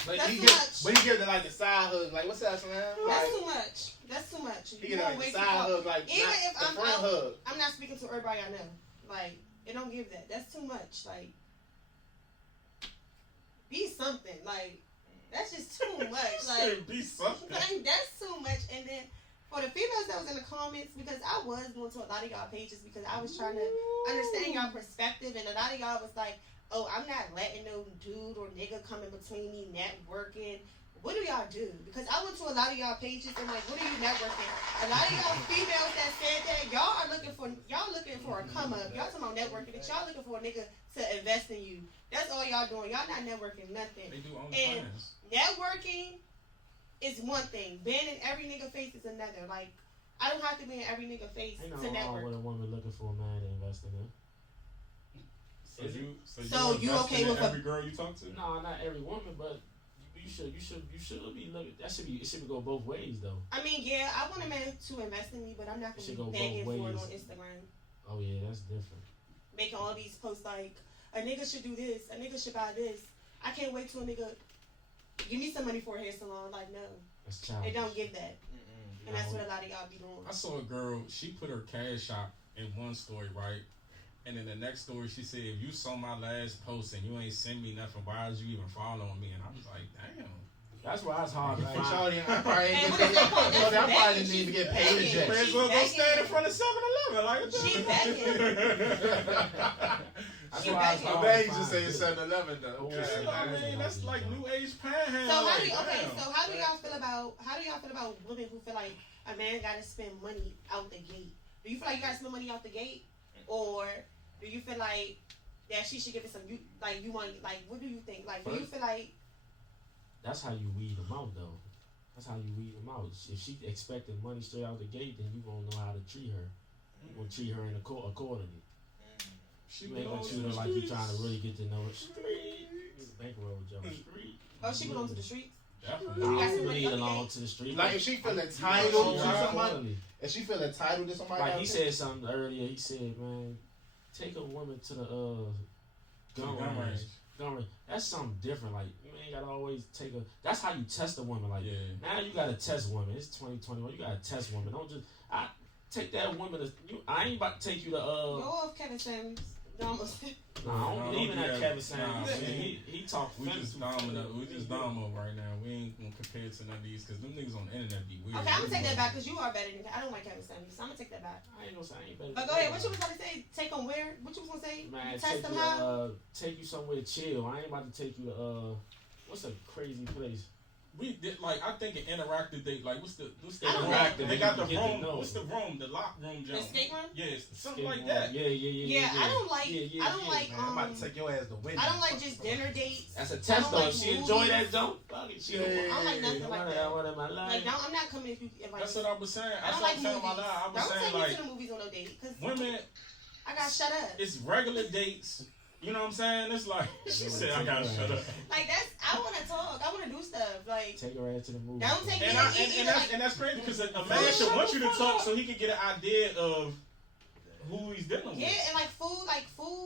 But that's he too give, much. but he give it like the side hug, like what's up, man? That's Like, too much. That's too much. he give it like the side hug, like even not if the I'm front out, hug. I'm not speaking to everybody I know. Like, it don't give that. That's too much. Like, be something. Like, that's just too much. Like, be something. like, that's too much. And then for the females that was in the comments, because I was going to a lot of y'all pages because I was trying to understand y'all perspective, and a lot of y'all was like, oh, I'm not letting no dude or nigga come in between me networking. What do y'all do? Because I went to a lot of y'all pages and like, what are you networking? A lot of y'all females that said that, y'all looking for a come up. Y'all talking about networking. That y'all looking for a nigga to invest in you. That's all y'all doing. Y'all not networking nothing. They do And OnlyFans. networking is one thing. Being in every nigga face is another. Like, I don't have to be in every nigga face Ain't to no wrong network. with a woman looking for a man to invest in her. So you okay with every girl you talk to? No, not every woman, but you should be looking. It should go both ways though. I mean, yeah, I want a man to invest in me, but I'm not It should going to go be begging both for it ways. on Instagram. Oh yeah, that's different. Making all these posts like, a nigga should do this, a nigga should buy this. I can't wait till a nigga give me some money for a hair salon. Like, no. That's childish. They don't give that. And that's what a lot of y'all be doing. I saw a girl, she put her cash app in one story, right? And in the next story, she said, if you saw my last post and you ain't send me nothing, why is you even following me? And I was like, damn. That's why it's hard to Like, find. Shorty, I probably And ain't what get is that called? paid. Shorty, I That's probably begging. didn't even get She's paid begging. yet. May as She's well go begging. stand in front of 7-Eleven. Like, She begging. That's She why it's begging. I hard bet to he just find saying good- 7-Eleven though. Yeah, yeah, I mean, that's like new age panhandle. So how do like, y'all feel about women who feel like a man gotta spend money out the gate? Do you feel like you gotta spend money out the gate, or do you feel like that she should give it some? You want, like, what do you think? Like, do you feel like? That's how you weed them out though. That's how you weed them out. If she expecting money straight out the gate, then you gonna know how to treat her. You gonna treat her accordingly. She You ain't gonna belongs treat to her the like you streets. trying to really get to know her. Street. Bankroll with your street. Oh, she belongs to the streets. Definitely. I You got don't some money lead out the along gate? to the street. Like if she feel You entitled know, to treat her somebody, accordingly. if she feel entitled to somebody, Like out he there, said something earlier. He said, "Man, take a woman to the gun Gun range. range. Gun range. That's something different. Like you ain't gotta always take a. That's how you test a woman. Like Yeah. now you gotta test women. It's 2021. You gotta test women. Don't just take that woman. I ain't about to take you to Go off, Kevin Sims. Almost. Nah, I don't No, believe in don't that do Kevin that. Samuels. Nah, He talk We fence just too dominant. fast. We just dominant right now. We ain't gonna compare to none of these because them niggas on the internet be weird. Okay, I'm gonna take that back because you are better than I don't like Kevin Sims. So I'm gonna take that back. I ain't gonna say I ain't better. But go ahead. What you was gonna say? Take them where? What you was gonna say? Man, Test take them you, how? take you somewhere chill. I ain't about to take you to what's a crazy place? We did like I think an interactive date. Like what's the I don't room? know. They got the You get to room. know. What's the room? The lock room, The jump. escape room? Yes, something Skateboard. like that. Yeah. I don't like. Yeah, I don't like. man, I'm about to take your ass to Wendy's. I don't like just dinner dates. That's a I test don't though. like If she movies. enjoy that, don't fuck it. She Yeah, don't yeah, I don't like nothing like that. One of my life. Like, no, I'm not coming if you. If That's what I was saying. I That's don't what like I'm telling movies. my lie. I was Don't saying take me like to the movies on no date because women, I got shut up. it's regular dates. You know what I'm saying? It's like she said, I gotta shut up. Like that's. I want to talk. I want to do stuff. Like Take her ass to the movie. don't take me. And, and that's crazy because a man should want you to talk so he can get an idea of who he's dealing with. Yeah, and like food,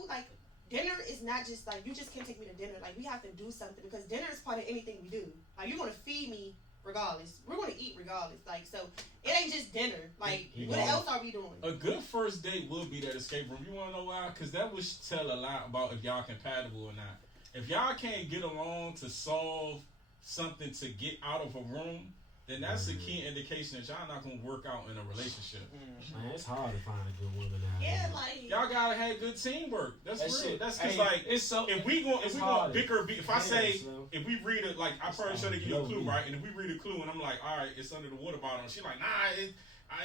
like dinner is not just like you just can't take me to dinner. Like we have to do something because dinner is part of anything we do. Like you're gonna feed me regardless. We're gonna eat regardless. Like so, it ain't just dinner. Like what else are we doing? A good first date will be that escape room. You wanna know why? Because that would tell a lot about if y'all compatible or not. If y'all can't get along to solve something to get out of a room, then that's a key indication that y'all not gonna work out in a relationship. Man, it's hard to find a good woman now. Yeah, like Y'all gotta have good teamwork. That's That real. shit- That's because hey, like it's so. if we go hard. bicker, if I say Slim. if we read it like I It's probably should hard. give you a clue, No, right? And if we read a clue and I'm like, all right, it's under the water bottle. She like, nah,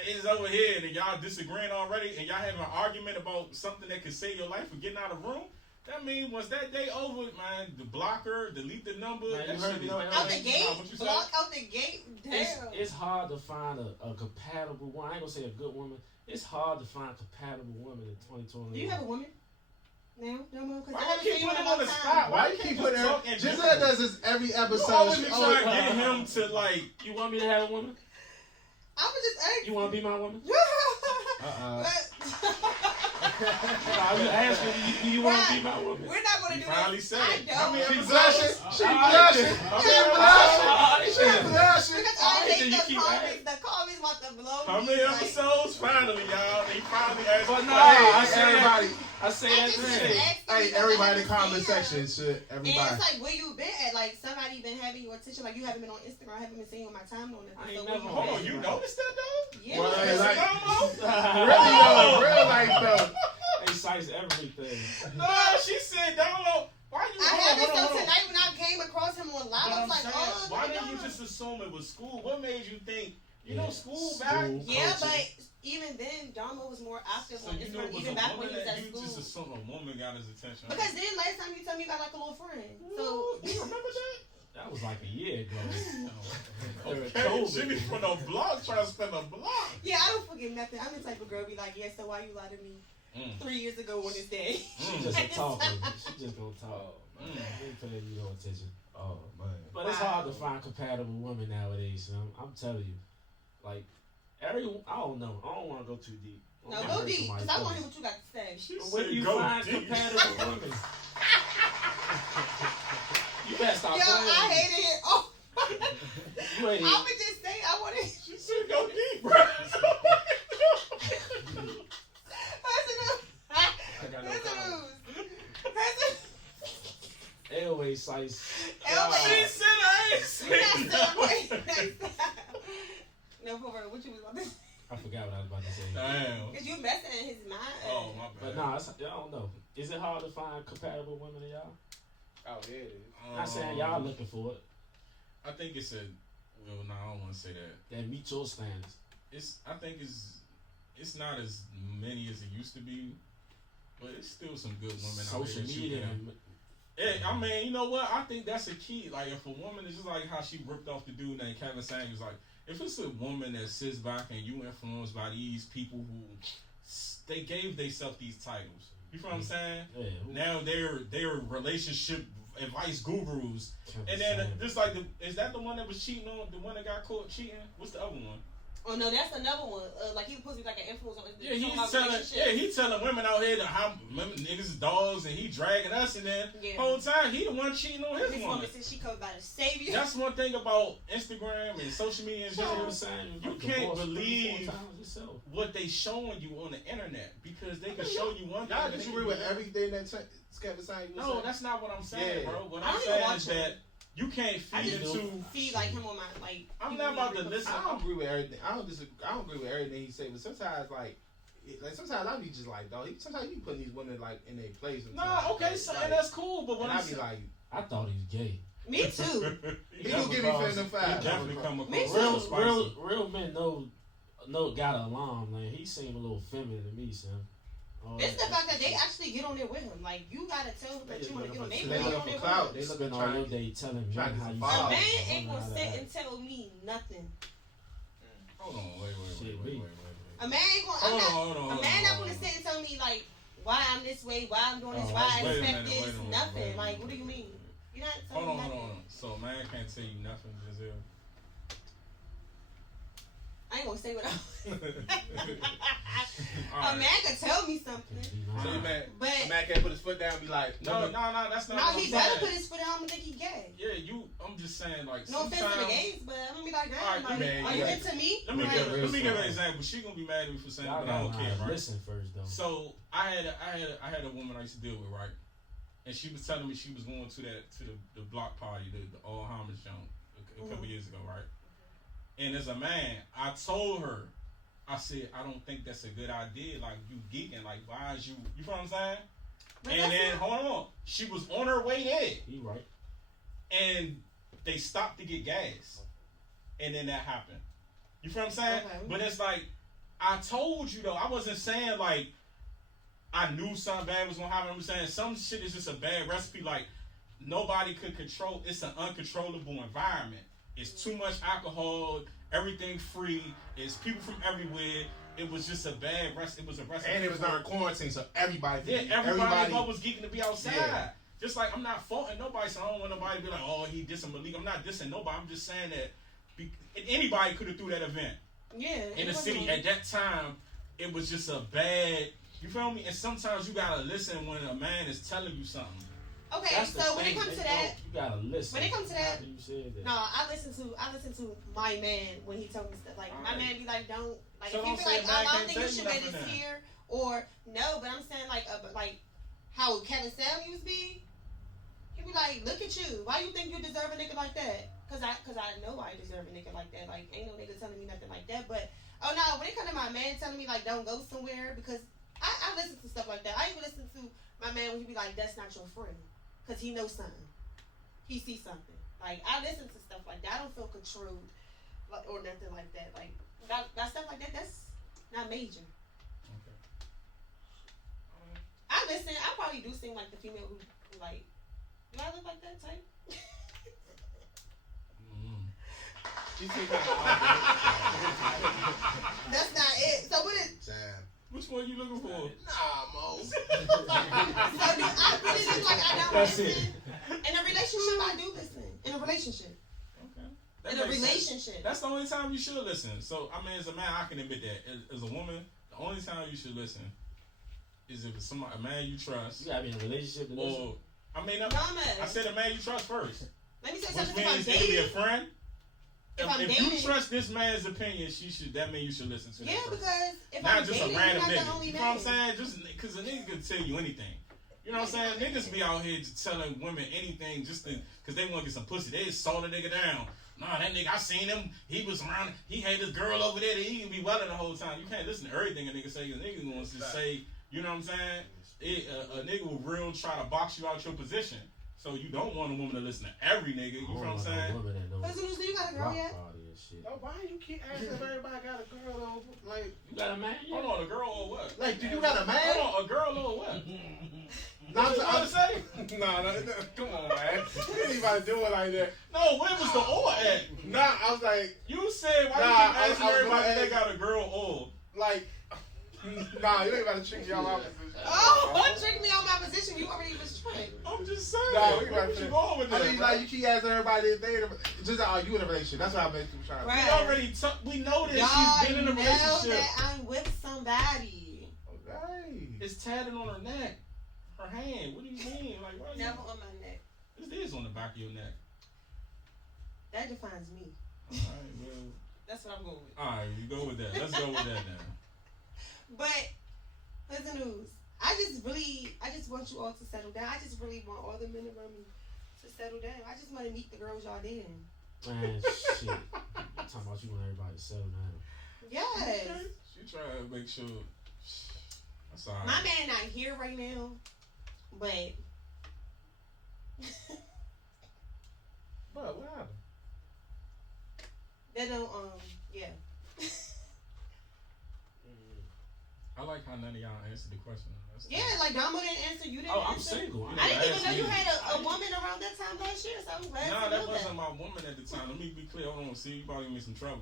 it's over here, and y'all disagreeing already, and y'all having an argument about something that could save your life for getting out of the room. That means once that day over, man, the blocker, delete the number. Man, that you heard shit me, is- no, out the gate, Nah, what you said? block out the gate. Damn. It's hard to find a compatible one. I ain't gonna say a good woman. It's hard to find a compatible woman in 2020. Do you have a woman? Now, no more. Why you keep putting him on the spot? Why you keep putting her? Giselle does this every episode. You always trying to get him to like. You want me to have a woman? I was just asking. You want to be my woman? I was asking, do you want to be my woman? We're not going to do finally this. said I it. don't. She blushing. She blushing. She blushing. Because I hate the comments. The comments want to blow How me. many episodes? Finally, y'all. They finally asked. But no, Everybody. I say that to say. Hey, everybody in the comment section. Shit, everybody. And it's like, where you been at? Like, somebody been having your attention. Like, you haven't been on Instagram. I haven't been seeing you on my timeline. I ain't So never. Hold on, you noticed that though? Yeah. Well, Is like, it really though, real life though. They size everything. No, she said download. Why you? I had this hold on, so hold on. tonight when I came across him on live. But I I'm was like, saying, oh, why okay, didn't you no. just assume it was school? What made you think? You Yeah, know, school back. school. Yeah, culture. but even then, Damo was more active So on you know, Instagram, it was even a back when woman he was that at you school. just assumed a woman got his attention. Because then last time you told me you got like a little friend. So you remember that? That was like a year ago. Okay, she be from the block trying to spend a block. yeah, I don't forget nothing. I'm the type of girl be like, yeah, so why you lie to me 3 years ago on this day? She just a talker. She just gonna talk. They ain't paying you no attention. Oh man. But it's hard to find compatible women nowadays. So I'm telling you, like I don't know. I don't want to go too deep. No, go deep, because I want to hear what you got to say. She But where said do you go find deep. compatible women? You better stop Yo, playing. I hated it. Oh, You ain't I would just say I want to. She said go deep, bro. I got no comment. Airway slice. She said I ain't saying nothing. No, for real, what you was about to say? I forgot what I was about to say. Damn. Because you messing in his mind. Oh my But bad. nah, I don't know. Is it hard to find compatible women to y'all? Oh yeah, it is. Not saying y'all looking for it. I think it's a. Well, no, I don't want to say that. That meet your standards. I think it's not as many as it used to be, but it's still some good women out Social here. media. Yeah, I mean, you know what? I think that's a key. Like, if a woman is just like how she ripped off the dude named Kevin Samuels. Like, if it's a woman that sits back and you influenced by these people who they gave themselves these titles. You feel what I'm saying? Yeah. Now they're relationship advice gurus. Kevin And then Samuels. just like is that the one that was cheating on the one that got caught cheating? What's the other one? Oh no, that's another one. Like he was supposed to be like an influencer on Yeah, he's telling women out here that how women, niggas is dogs and he dragging us, and then whole time he the one cheating on his This woman. woman said she covered by the savior. That's one thing about Instagram and social media in general. You can't believe what they showing you on the internet because they can show you one thing. Y'all disagree with everything that Kevin saying? No, that's not what I'm saying, bro. What I I'm don't saying even is watch that you can't I feed just into. feed like him on my like. I'm not about to listen. I don't agree with everything. I don't agree with everything he said, but sometimes like sometimes I be just like, dog. Sometimes you putting these women like in their place. No, okay, so and that's cool, but when I I be like, I thought he was gay. Me too. he gonna give me fan them He five. definitely come Me across too. Real men know got an alarm. Like he seemed a little feminine to me, son. It's the fact that they actually get on there with him. Like you gotta tell them that you want to get on. They really on there with him. They spend looking all your trying. day telling me trying to how you get A some man followers. ain't gonna sit and tell me nothing. Hold on, wait. A man ain't gonna. Hold on. A man not gonna sit and tell me like why I'm this way, why I'm doing this, Oh, why I wait a expect minute, this, wait a minute, nothing. wait a Like minute. what do you mean? You're not Hold telling on. me nothing. So man can't tell you nothing, Giselle. I ain't gonna say what I. All A right. man could tell me something, So you man, but a man can't put his foot down and be like, No, that's not no, what I'm he better saying. put his foot down and think he gay. Yeah, I'm just saying, like, No offense to the sometimes. gays, but I'm gonna be like, All right, damn, like, man, are you yeah. into me? Let me Like, give an example. She gonna be mad at me for saying it, Y'all but I don't gotta care, right? listen first though. So I had a woman I used to deal with, right? And she was telling me she was going to the block party, the all homage joint a couple years ago, right? And as a man, I told her, I said, I don't think that's a good idea. Like you geeking, like why is you feel what I'm saying? but And that's then not- hold on, she was on her way there, He right. and they stopped to get gas, and then that happened. You feel what I'm saying? Okay. But it's like I told you though, I wasn't saying like I knew something bad was gonna happen. I'm saying some shit is just a bad recipe. Like nobody could control. It's an uncontrollable environment. It's too much alcohol. Everything free. It's people from everywhere. it was just a bad rest. It was a recipe. And it was during quarantine, so everybody was geeking to be outside. Yeah. Just like I'm not faulting nobody, so I don't want nobody to be like, oh, he dissing Malik. I'm not dissing nobody. I'm just saying that anybody could have threw that event. Yeah. In the city at that time, it was just a bad. You feel me? And sometimes you gotta listen when a man is telling you something. Okay, so when it comes to that, you gotta listen. When it comes to that, you said that. no, I listen to my man when he told me stuff. Like my man be like, don't like So if he don't be say like, man I don't can't think you tell should you wear this nothing here or no, but I'm saying like how Kevin Samuels be. He be like, look at you. Why you think you deserve a nigga like that? Cause I know I deserve a nigga like that. Like ain't no nigga telling me nothing like that. But oh no, when it comes to my man telling me like don't go somewhere because I listen to stuff like that. I even listen to my man when he be like, that's not your friend. Cause he knows something. He sees something. Like I listen to stuff like that. I don't feel controlled or nothing like that. Like that stuff like that, that's not major. Okay. I listen, I probably do seem like the female who like, do I look like that type? That's not it. So what is which one you looking for? Nah, Mo. so do I really look like I don't That's listen? it. In a relationship I do listen. In a relationship. Okay. In a relationship. That's the only time you should listen. So I mean, as a man, I can admit that. As a woman, the only time you should listen is if it's somebody, a man you trust. You gotta be in a relationship to listen. Or I mean, I said a man you trust first. Let me say Which something. If I'm means he could be a dating, friend. If you dating- trust this man's opinion, that means you should listen to. yeah, that person. because if Not I'm just dating, a you're random not the nigga. only You know man. what I'm saying? Just because a nigga can tell you anything. You know what I'm saying? Niggas be out here just telling women anything just because they want to get some pussy. They just salt a nigga down. Nah, that nigga, I seen him. He was around. He had this girl over there that he can be welling the whole time. You can't listen to everything a nigga say. A nigga wants to say, you know what I'm saying? A nigga will real try to box you out your position. So you don't want a woman to listen to every nigga. You know what I'm saying? Listen, do you got a girl yet? Oh, why you keep asking if everybody got a girl though? Like, You got a man? Hold on, a girl or what? like, do you got a man? Hold on, a girl or what? What you about to say? No, come on, man. You ain't about to do it like that. No, where was the or at? Nah, I was like, You said why Nah, you keep I asking was everybody gonna if they got a girl or? like, nah, you ain't about to trick y'all out. Oh, don't trick me on my position. You already was tricked. I'm just saying. Nah, we where about you to. going with I that? mean, bro? like, you keep asking everybody if they just are you in a relationship? That's what I meant to try. Right. We already we know that Y'all she's been in a know relationship. that I'm with somebody. Okay. It's tatted on her neck, her hand. What do you mean? Like, what? Never on my neck. This is on the back of your neck. That defines me. All right, well. That's what I'm going with. All right, you go with that. Let's go with that now. But listen, Newz. I just want you all to settle down. I just really want all the men around me to settle down. I just want to meet the girls y'all dating. Man, shit. You talking about you want everybody to settle down. Yes. Okay. She trying to make sure. That's all right. My man not here right now, but But what happened? they don't. Yeah. I like how none of y'all answered the question. Yeah, like Damo didn't answer. You didn't Oh, I'm answer. single. I didn't even know you me. had a woman around that time last year, so I'm glad Nah, to that know wasn't that. my woman at the time. Let me be clear. Hold on. See, you probably give me some trouble.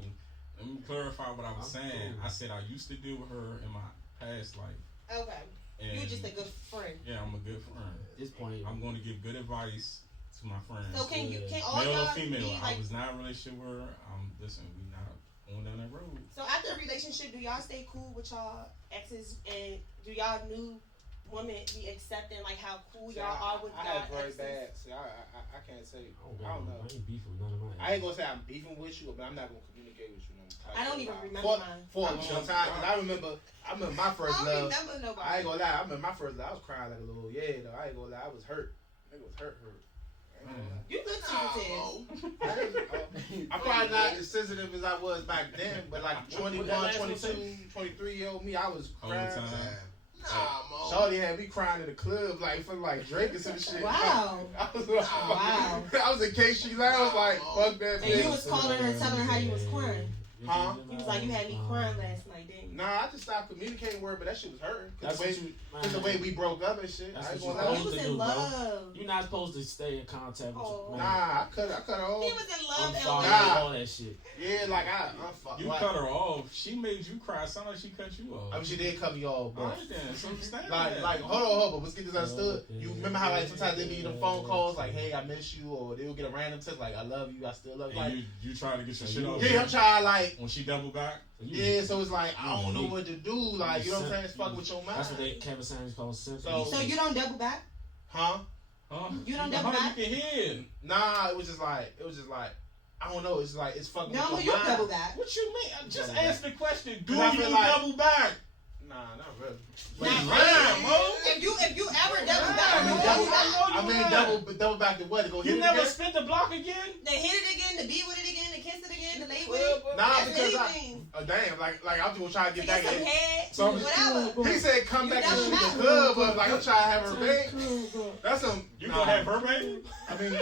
Let me clarify what I was I'm saying. cool. I said I used to deal with her in my past life. Okay. And You're just a good friend. Yeah, I'm a good friend. At this point, I'm going to give good advice to my friends. So can all Male or y'all female. be I like? was not in a relationship with her. Listen, we not going down that road. So after a relationship, do y'all stay cool with y'all exes, and do y'all new women be accepting like how cool y'all are with I y'all have very exes? bad. See, I can't say. I don't know. I ain't beefing with none of my I ain't gonna say I'm beefing with you, but I'm not gonna communicate with you. I don't even remember mine. For a long time, cause I remember my first I don't love. remember nobody. I ain't gonna lie. I remember my first love. I was crying like a little though. I ain't gonna lie. I was hurt. Nigga was hurt. You look sensitive. I'm probably not as sensitive as I was back then, but like 21, 22, 23-year-old me, I was crying. Shorty had me crying in the club, like feeling like Drake and some shit. Wow. I was like, Wow. I was in case she I was like, fuck that And bitch. you was calling her, telling her how you was crying. Huh? He was like, you had me crying last night, didn't you? Nah, I just stopped communicating with her, but that shit was hurting. Cause That's the way we broke up and shit. That's I ain't what gonna lie. He was in love. You're not supposed to stay in contact with your Nah, I cut her off. He was in love, unfollow Nah. all that shit. Yeah, like I unfuck. You cut her off. She made you cry. Sound like she cut you off. I mean, she did cut me off, but Alright then, so understand like, that. like, hold on, but let's get this understood. Okay. You remember how like sometimes they be the phone calls like, "Hey, I miss you," or they'll get a random text like, "I love you, I still love you." And Like, you try to get your shit off. yeah, I'm trying like, When she double back, yeah. So it's like I don't know what to do. Like, you know what I'm saying? It's fucking with your mind. That's what Kevin Samuels call simp. So you don't double back? Huh? You don't double back? You can hear. Nah, it was just like, I don't know. It's like it's fucking. No, with you your mind. double back. What you mean? Just Double answer the question. Do I you feel like- double back? Nah, not really. Not lying, Mo. If you ever double Lying, back, Mo. you double back. I mean, double back to what? To go hit You it never again? spent the block again? To hit it again, to be with it again, to kiss it again, to lay with it. Nah, That's because anything. damn, like I'm just gonna try to To get get back some in. head, So whatever. he said come You back and double shoot the back. club, but like I'm trying to have her baby. That's some. You gonna have her baby? I mean,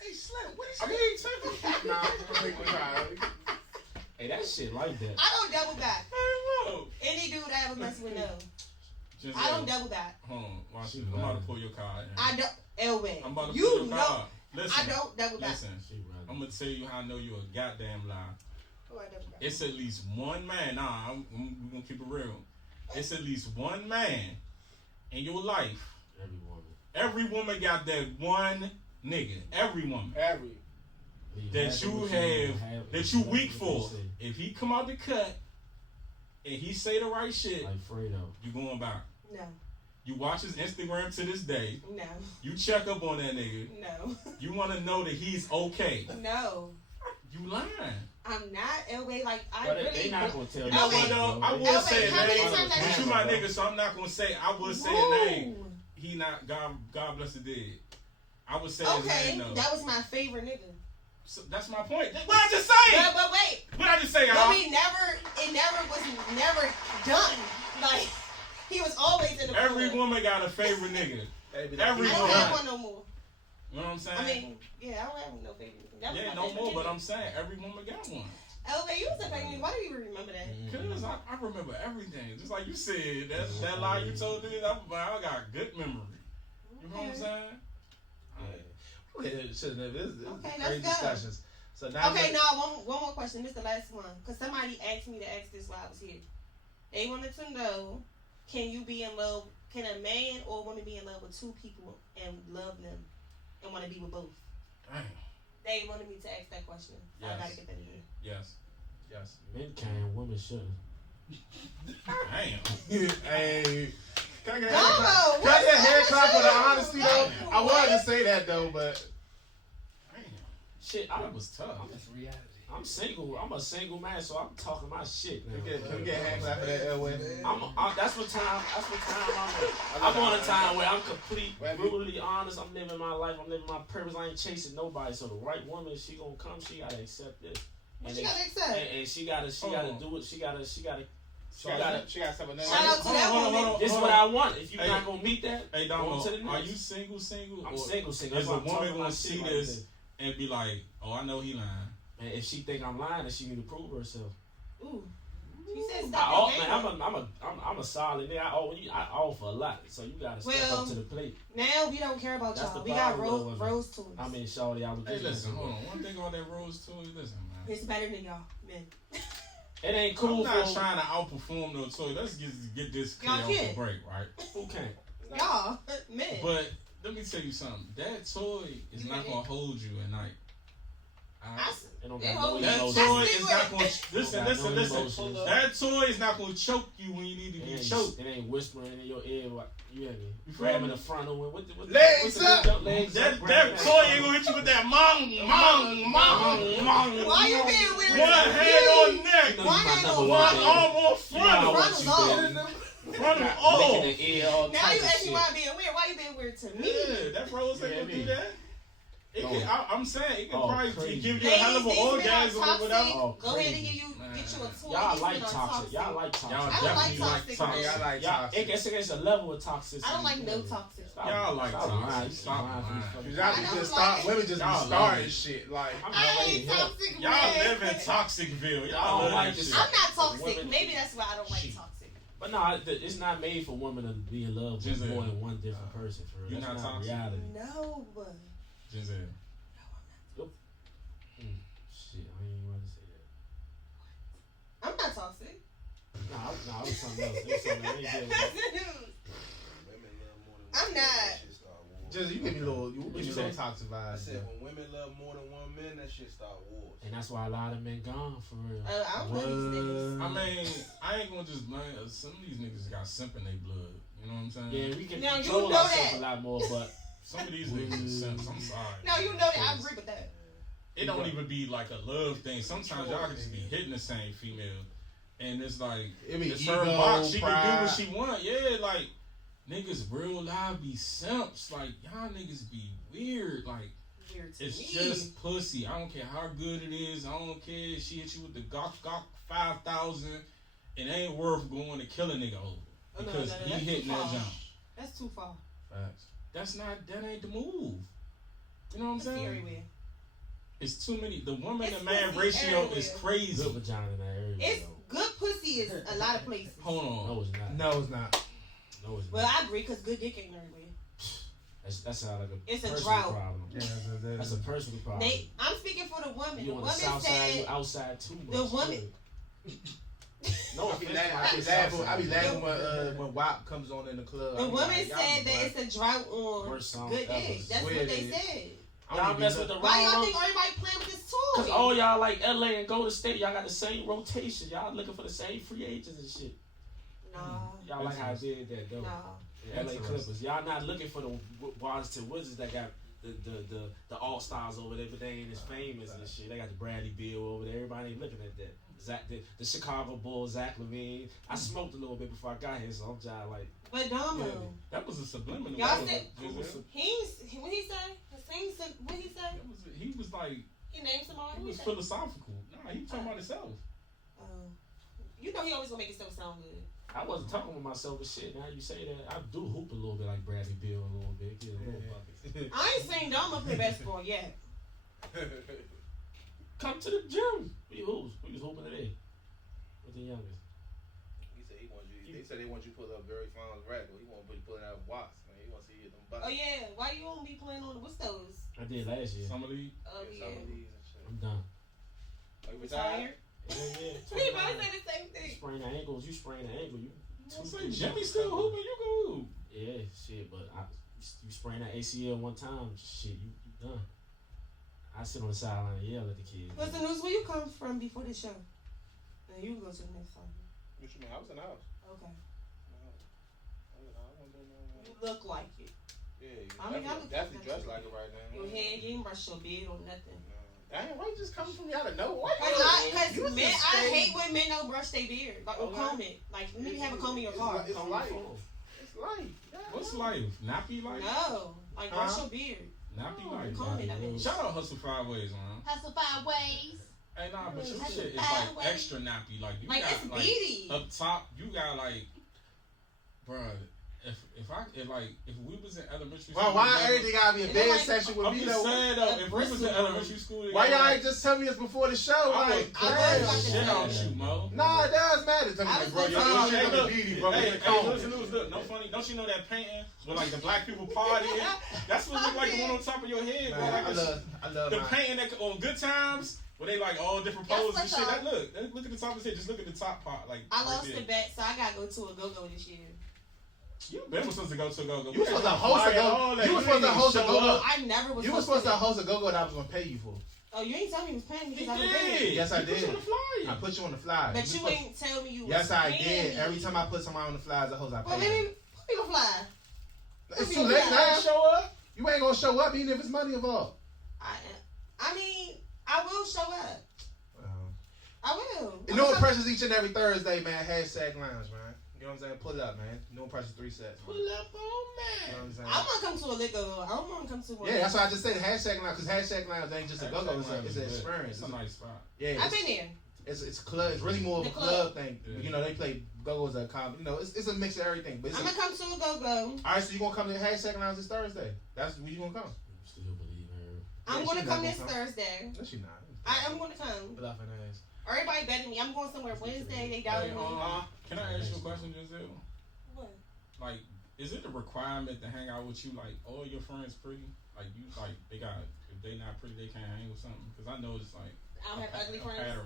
hey Slim, what is? I mean, Nah, I think we're trying. Hey, that shit like that. I don't double back. Whoa. Any dude I ever mess with, no. Just I don't double back. Hold on, watch this. I'm about to pull your card. I don't. Elway. I'm about to You pull your know. card. Listen, I don't double back. listen. She right. I'm gonna tell you how I know you're a goddamn lie. Oh, I double back. It's at least one man. Nah, we're gonna keep it real. It's at least one man in your life. Every woman. Every woman got that one nigga. Every woman that you have, that you weak for. If he come out the cut and he say the right shit, Like Fredo. you going back. No. You watch his Instagram to this day. No. You check up on that nigga. No. You want to know that he's okay. No. You lying. I'm not Elway. Like I But really. they not gonna tell You you. know Okay. what though? I will Okay, say how a many name. times I But said you my that? nigga, so I'm not gonna say. I will say a name. He not. God bless the dead. I would say his Okay, name though. that was my favorite nigga. So that's my point. What I just say? But wait. What I just say, But y'all? we it never was done. Like, he was always in the Every corner. woman got a favorite nigga. Every I don't woman. have one no more. You know what I'm saying? I mean, yeah, I don't have no favorite nigga. That was yeah, my no favorite more. nigga. But I'm saying every woman got one. Elway, you was a favorite nigga. Why do you even remember that? Cause I remember everything. Just like you said, that lie you told me, I got good memory. You know what I'm saying? This is Okay, crazy let's go. discussions. So now Okay, now one more question. This is the last one. Because somebody asked me to ask this while I was here. They wanted to know, can a man or a woman be in love with two people and love them and want to be with both? Damn. They wanted me to ask that question. So I Yes. gotta get that in here. Yes. Men can, women shouldn't. Damn. Hey, can I get a No, hand clap? Can I what's get a hand up? clap for the honesty though? Damn. I wanted to say that though, but Damn. Shit, That was tough. I'm single. I'm a single man, so I'm talking my shit now. can we get a hand clap for that, Elway? That's what time I'm on a time where I'm brutally honest. I'm living my life. I'm living my purpose. I ain't chasing nobody. So the right woman, she gonna come. She gotta accept this. What you gotta accept? And she gotta do it. She gotta. She got something Shout out to that woman. This is what I want. If you're Hey. not gonna meet that, Hey, go Domo, to the next. are you single? I'm or single. Is That's a why I'm woman talking gonna my see shit like this and be like, "Oh, I know he lying." And if she think I'm lying, then she need to prove herself. Ooh. She said stop your game. I'm a solid nigga. I offer a lot, so you gotta step up to the plate. Now we don't care about That's y'all. the We got problem with women. rose toys. I mean, shawty, I was Hey, just listen, hold on. One thing about that rose toy, listen, man. It's better than y'all, men. It ain't cool I'm not for trying to outperform no toy. Let's get this clear Y'all off the can't. break, right? who can't. Y'all, men. But let me tell you something. That toy is not gonna hold you at night. Alright? It don't It got no hold- That emotion. toy That's is the not way- gonna listen. emotions. That toy is not gonna choke you when you need to It be ain't, choked. it ain't whispering in your ear. What you hear me? You feel Grabbing me? the frontal and what Legs up! legs That up, grabbing toy ain't gonna hit you with that mong. Why you being weird? One hand on neck, You know Why you my ain't number no one baby. arm on You know I front, want you, Frontal's baby. front Got off. licking the ear, all Now type you of ask me shit. why I'm being weird. Why you being weird to me? Yeah, that rose ain't Yeah, gonna do me. that. I'm saying it can probably crazy. give you a hell of an orgasm or whatever. Go ahead and get you get you a toy. Y'all like toxic. Y'all like toxic. Y'all I don't like definitely like toxic. toxic. I like Y'all, toxic. it's a level of toxicity. I don't like no toxic. Y'all like toxic. Stop lying. Y'all just start. Women just be Y'all starting love shit. Like I ain't toxic. Y'all live in Toxicville. Y'all don't love like that this. shit. I'm not toxic. Women- Maybe that's why I don't like Shit. toxic. But no, it's not made for women to be in love with Giselle. more than one different person. For real, You're that's not toxic? reality. No, but Giselle. Shit, I ain't even want to say that. I'm not toxic. Nah, it was something else. It was something else. I ain't dealing with that. Women love more than I'm one not. man, that shit start wars. just you give me a little, you give me a little say? toxic I vibes. said when women love more than one man, that shit start wars. And that's why a lot of men gone for real. I don't know these niggas. I mean, I ain't gonna just blame. Some of these niggas got simp in their blood. You know what I'm saying? Yeah, we can Now, you control know ourselves that. a lot more, but Some of these niggas is simps. I'm sorry. No, you know that. I agree with that. It don't even be like a love thing. Sometimes y'all can just be hitting the same female, and it's like It be it's ego, her box. She can do pride. what she want. Yeah, like niggas real live be simps. Like y'all niggas be weird. Like Weird to it's me. just pussy. I don't care how good it is. I don't care if she hit you with the Gok 5,000. It ain't worth going to kill a nigga over Oh, no, because no, he that's hitting too that far. jump. That's too far. Facts. That ain't the move. You know what I'm It's saying? everywhere. It's too many. The woman It's to man pussy ratio everywhere. is crazy. good vagina in that area. It's though. good pussy is a lot of places. Hold on. No, it's not. No, it's not. No, it's But not. I agree because good dick ain't everywhere. That sounds like a It's a personal drought. problem. Yeah, That's a personal problem. Nate, I'm speaking for the woman. You The on the woman south side, you said outside too much. the woman- No I be offense, laughing. I be south laughing side. when WAP comes on in the club. the I be woman like, y'all said be that black. it's a drought on Worst song good ever. dick. That's Swear what it they is. said. I Y'all don't even mess know- with the Why y'all wrong. think everybody playing with this Cause toy? all y'all like LA and Golden State, y'all got the same rotation. Y'all looking for the same free agents and shit. Nah, Y'all like how I did that though. nah. Yeah, LA Interesting. Clippers. Y'all not looking for the Washington Wizards that got the All Stars over there, but they ain't as famous and shit. They got the Bradley Beal over there. Everybody ain't looking at that. The Chicago Bulls, Zach LaVine. I smoked a little bit before I got here, so I'm just like, But Domo, That was a subliminal. Y'all That was said- a- Giselle. what he say? What he say? He was like He named somebody. he was What he say? philosophical. Nah, he was talking about himself. You know he always gonna make himself sound good. I wasn't talking with myself, but shit. Now you say that, I do hoop a little bit like Bradley Beal a little bit, get a little buckets. I ain't seen Domo play basketball yet. Come to the gym. We was hooping today with the youngest. He said he wants you. They said they want you to pull up very fine rack, but he want to pull it out watts, man. He want to see you them buttons. Oh yeah, why you don't be playing on the what's those? I did last year. Summer league. Oh Some yeah. of these and shit. I'm done. Like retired. Retired? Yeah. We both say the same You thing. sprain the ankles, you sprain the ankle. You I say Jimmy still hooping. You go hoop. yeah, shit. But you sprain that ACL one time, shit, you done. I sit on the sideline and yell at the kids. Listen, Newz, where you come from before the show? And you can go to the next topic. What you mean? I was in the house. Okay. Yeah, You look like it. you I mean, I look definitely like dressed that. like it right now. Your hair, you ain't brush your beard or nothing. Damn, why you just coming from out of nowhere? Cause You men, just I stay- hate when men don't brush their beard, like or Okay. comb it. Like you need to have a comb in your car. It's life. It's life. What's life? Nappy life? No, like brush Huh? your beard. Nappy No, life. comb it. I mean. Shout out Hustle 5 Ways, man. Hustle 5 ways. Hey, nah, but your Hustle shit is 5 like Ways. extra nappy. Like you Like got it's like beady. up top, you got like, bruh. If we was in elementary school, Well, why together- everything gotta be a It bed like- session with I'm me just though? saying though, if we was in bristle. elementary school, Why together, y'all ain't just tell me this before the show? I Like, would I crash was shit about out to you, Mo. nah, it does matter. Tell I me, was bro, gonna your say- shit on the look, beady, bro. Hey, With the hey, comb. listen, no funny. Don't you know that painting with like the black people partying? That's what look like the one on top of your head, bro. Man, Like I love the my. painting that on Good Times where they like all different That's poses what and shit. y'all- Look at the top of his head. Just look at the top part, like I right lost there. the bet, so I gotta go to a go-go this year. You been supposed to go to a go-go. You was supposed to host a go. You was supposed to host a go-go. I never was. You was supposed to host a go-go that I was gonna pay you for. Oh, you ain't tell me you was paying me He because I was did. paying. Yes, I He put did. you on the flyer. I put you on the flyer. But you ain't tell me you was Yes, I paying did. me. Every time I put someone on the flyers, I host I Well, pay. maybe put me to fly. It's me too on late the now. flyer. Show up. You ain't gonna show up even if it's money involved. I mean, I will show up. I will. No one pressures each and every Thursday, man. Hashtag lounge, man. You know what I'm saying? Pull it up, man. No price is 3 sets. Pull it up on You know what I'm man. saying? I want to come to a liquor. I don't want to come to one. Yeah, that's why I just said hashtag lounge, because hashtag lounge ain't just a Hashtag go-go, Lounge it's is an lit. experience. It's a nice spot. Yeah, I've been there. it's a club. It's really more of a The club club. thing. Yeah. You know, they play go-go's at comedy. You know, it's a mix of everything. But it's I'm going to come to a go-go. all right, so you gonna come to the hashtag lounge this Thursday? That's when you gonna come? Still believe her. I'm Yeah, going she to come not this gonna come. Thursday. No, she not. I'm going to come. Put off an ass. Everybody betting me. I'm going somewhere Wednesday. They doubted Hey, me. can I ask you a question, Giselle? What? Like, is it a requirement to hang out with you? Like, all your friends pretty? Like, you like they got if they not pretty, they can't hang with something. Because I know it's like I don't have ugly a friends. pattern.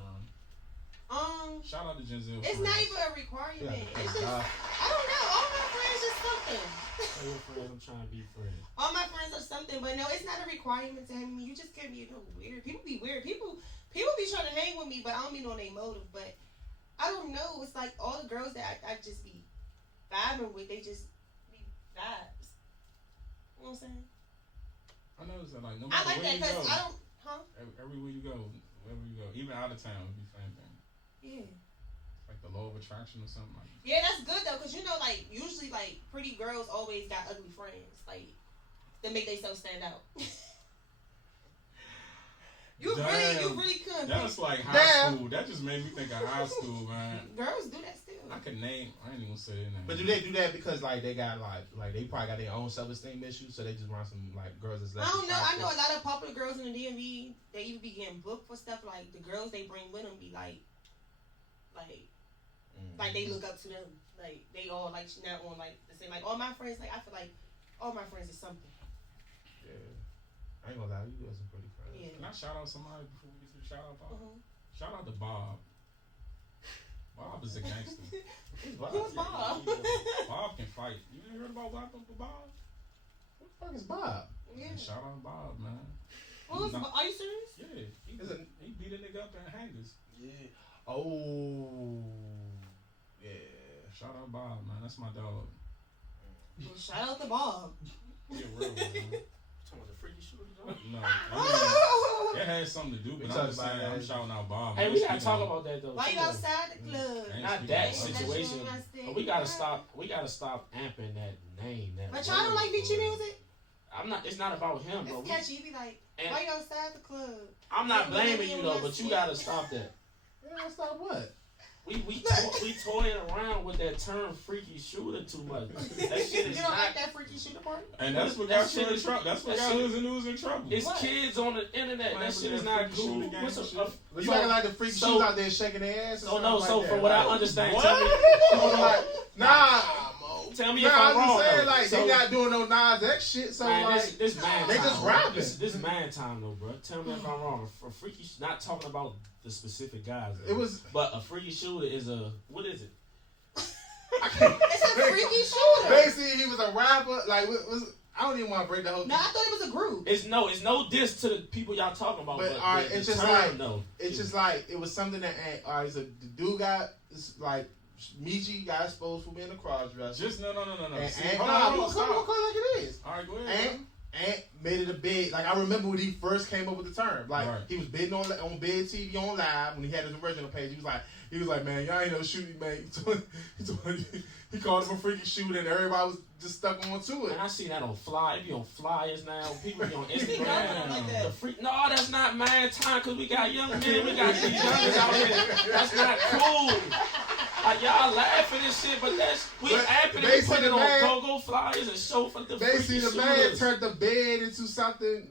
Shout out to Giselle. It's for not real. even a requirement. Yeah. It's just, I don't know. All my friends just something. Hey, your friends, I'm trying to be friends. All my friends are something, but no, it's not a requirement to hang with me. You just can't be weird. People be weird. People be trying to hang with me, but I don't mean on their motive. But I don't know. It's like all the girls that I just be vibing with, they just be vibes. You know what I'm saying? I noticed that like no I matter like where that you because go, I don't, huh? everywhere you go, wherever you go, even out of town, it be the same thing. Yeah. Like the law of attraction or something like. Yeah, that's good though, cause you know, like usually, like pretty girls always got ugly friends, like that make themselves stand out. you really couldn't. That's like high Damn. school. That just made me think of high school, man. Girls do that still. I could name. I ain't even say their name. But do they do that because like they got like they probably got their own self-esteem issues, so they just want some like girls that's less I don't know. I know a attractive? lot of popular girls in the DMV. They even be getting booked for stuff. Like the girls they bring with them be like they look up to them. Like they all like not on like the same. Like all my friends. Like I feel like all my friends is something. Yeah, I ain't gonna lie, you got some pretty friends. Yeah. Can I shout out somebody before we get to the shout out part? Uh-huh. Shout out to Bob. Bob is a gangster. Who's Bob? Who's Bob? Bob can fight. You ain't heard about Bob? Who the fuck is Bob? Yeah. Shout out to Bob, man. Who's? Are you serious? Yeah, he beat a nigga up in hangers. Yeah. Oh, yeah. Shout out Bob, man. That's my dog. Well, shout out to Bob. Get real, man. Talking about the freaky shooters, though? No, I mean, it has something to do, We but I'm talked just about saying, that. I'm shouting out Bob. Hey, man. we gotta Speaking talk of- about that though. Why too, you though. outside the club? Ain't Not speaking that of- situation. But We gotta stop. We gotta stop amping that name. That But y'all don't word, like Beachy bro. music? I'm not. It's not about him, bro. It's catchy. You be like, and why you outside the club? I'm not Yeah, blaming you though, but you gotta stop that. Yeah, stop what? We toying around with that term "freaky shooter" too much. That shit You is don't not. like that freaky shooter part? And that's what That got shit you in is- trouble. That's what that got shit- News in trouble. It's What? kids on the internet. Man, That but shit is that not freaky cool. shooter gang What's shit. a, You so- acting like the freaky so- shoes out there shaking their ass? Or Oh no! something So like from that. what I Like, understand, What? Nah, tell me nah, if I'm I'm wrong. just saying though. like So- they not doing no Nas X shit. So Man, like, this man they time, just bro. rapping. This man time though, bro. Tell me if I'm wrong. A freaky, not talking about the specific guys. Though. it was. But a freaky shooter is a what is it? It's a freaky shooter. Basically, he was a rapper. Like, I don't even want to break the whole. No, I thought it was a group. It's no diss to the people y'all talking about. But, But alright, the it's just term, like- though, It's just like it was something that. Alright, so the dude got it's like Michi got exposed for being a cross dresser. Just no. And See, Ant, hold nah, on, we'll stop. call it like it is. All right, go ahead. Ant made it a big. Like I remember when he first came up with the term. Like Right. he was bidding on Bid TV on live when he had his original page. He was like, man, y'all ain't no shooting, man. He called him a freaky shooter, and everybody was just stuck onto it. And I see that on fly. It be on flyers now. People be on He Instagram. got like The that. freak. No, that's not man time because we got young men. We got these youngers out here. That's not cool. Like y'all laughing and shit, but that's we But amping it. We basically put it the on man- go-go flyers and show for the Basically, freaky the man shooters. turned the bed into something.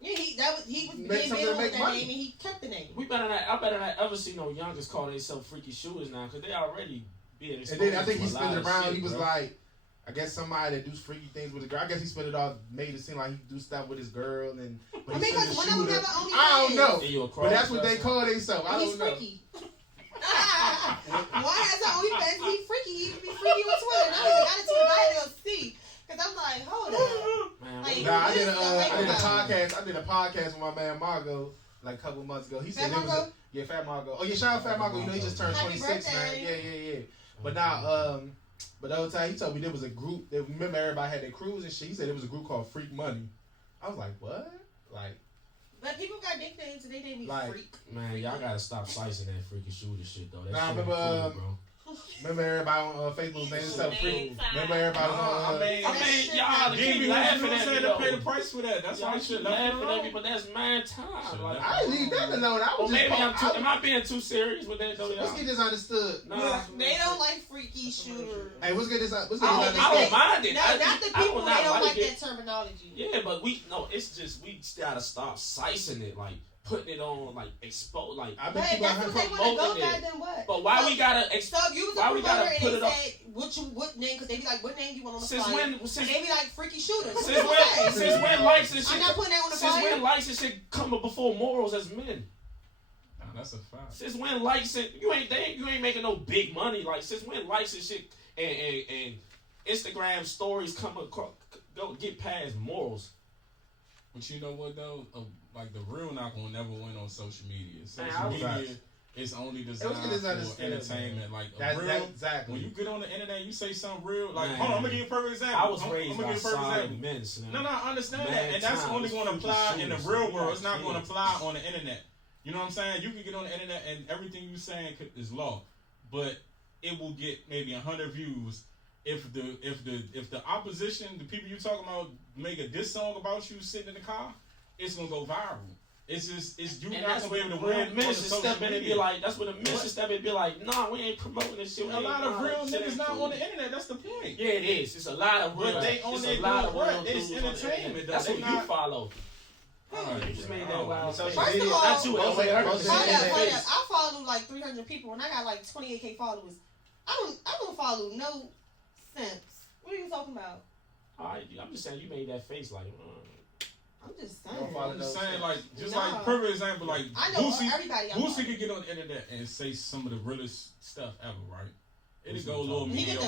Yeah, he was Make being something big to on make that money. name, and he kept the name. I better not ever see no youngers call themselves freaky shooters now because they already being And exposed then I think to he a lot spun it of around. shit, He was bro. like, I guess somebody that does freaky things with a girl. I guess he spun it off, made it seem like he do stuff with his girl, and but I mean, he's a because one of them shooter. have an OnlyFans. I don't know, And you a but that's what they cross-dresser. call themselves. I He's don't know. freaky. Why has an OnlyFans? He freaky. He could be freaky on Twitter. And I was like, I didn't I didn't see. Because I'm like, hold up. Man, Like, what- Nah, I What did is the a I did a podcast with my man Margo like a couple months ago. He said Fat it was Margo? Fat Margo. Oh yeah, shout out Fat Margo. You know he just turned Happy 26, man. birthday. Yeah. But now, but the whole time he told me there was a group. That, remember everybody had their crews and shit. He said there was a group called Freak Money. I was like, what? Like, But people got nicknames and they name me Like- freak. Man, y'all gotta stop slicing that freaky shooter shit though. That Nah, shit remember, ain't cool, bro. Remember everybody on Facebook saying something free? Remember everybody on. I mean, y'all keep laughing at me. To pay the price for that. That's why I should laughing at me, but that's mine time. Like, I didn't leave that alone. I was maybe am I being too serious with that though? Let's get this understood. They don't like freaky shooters. Hey, let's get this. I don't mind it. Not the people. They don't like that terminology. Yeah, but it's just we gotta stop slicing it, like putting it on, like expose, like. I bet that's what they want to go by. Then what? But why we gotta? So you was a promoter and they said what name? Because they be like, what name you want on the flyer? And they be like freaky shooters. Since when likes and shit? I'm not putting that on the flyer. Since when likes and shit come before morals as men? That's a fact. Since when likes and you ain't making no big money. Like since when likes and shit and Instagram stories go get past morals. But you know what though? Like the real not gonna never win on social media. Social media is only designed for entertainment. Like exactly. When you get on the internet, you say something real. Like, hold on, I'm gonna give you a perfect example. I was raised by solid men. No, I understand that, and that's only gonna apply in the real world. It's not gonna apply on the internet. You know what I'm saying? You can get on the internet and everything you saying is law, but it will get maybe 100 views. If the opposition, the people you talking about, make a diss song about you sitting in the car, it's gonna go viral. It's you not gonna be able to win. Ministers step in and be like, that's when the ministers step in and be like, nah, we ain't promoting this shit. A lot of real niggas not on the internet. That's the point. Yeah, it is. It's a lot of real. But they on their what? It's entertainment. That's what you follow. You just made that wild. First of all, I follow like 300 people and I got like 28K followers. I don't follow no simps. What are you talking about? I'm just saying you made that face like. I'm just saying. I'm just saying, like, like perfect example, like Boosie could get on the internet and say some of the realest stuff ever, right? It'll go a little mediocre.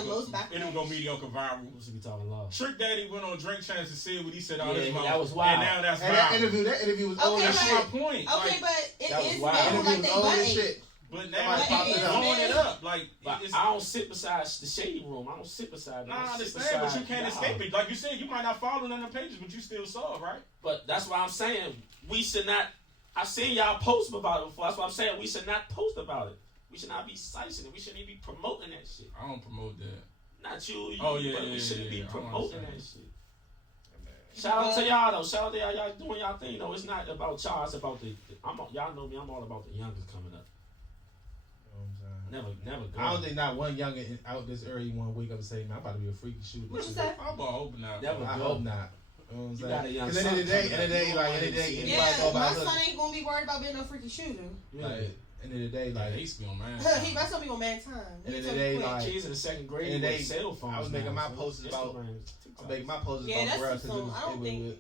It'll go mediocre viral. Boosie be talking loud. Trick Daddy went on Drink Champs and said what he said all this month. That was wild. And now that's viral. That interview was old as shit. That's my point. Okay, but it is wild. men like they butt shit. But now it's blowing it up. Like, I don't sit beside the shady room. I don't sit beside. I understand, but you can't escape it. Like you said, you might not follow none of the pages, but you still saw it, right? But that's why I'm saying we should not. I've seen y'all post about it before. That's why I'm saying we should not post about it. We should not be slicing it. We shouldn't even be promoting that shit. I don't promote that. Not you. Oh yeah, but we shouldn't be promoting that shit. Man. Shout out to y'all though. Shout out to y'all doing y'all thing though. It's not about y'all. It's about y'all know me. I'm all about the youngest coming up. Never go. I don't think not one youngin out this early one wake up and say, man, I'm about to be a freaky shooter. What you say? I'm hoping not. Never I hope not. You know what I'm saying? Got a young Because end of the day, yeah, my son ain't gonna be worried about being a freaky shooter. Like, end of the day, like, he used to be on man. That's gonna be on man time. End of the day, like, kids in the second grade with cell phones. I was making my posts about. I'm making my posts about girls because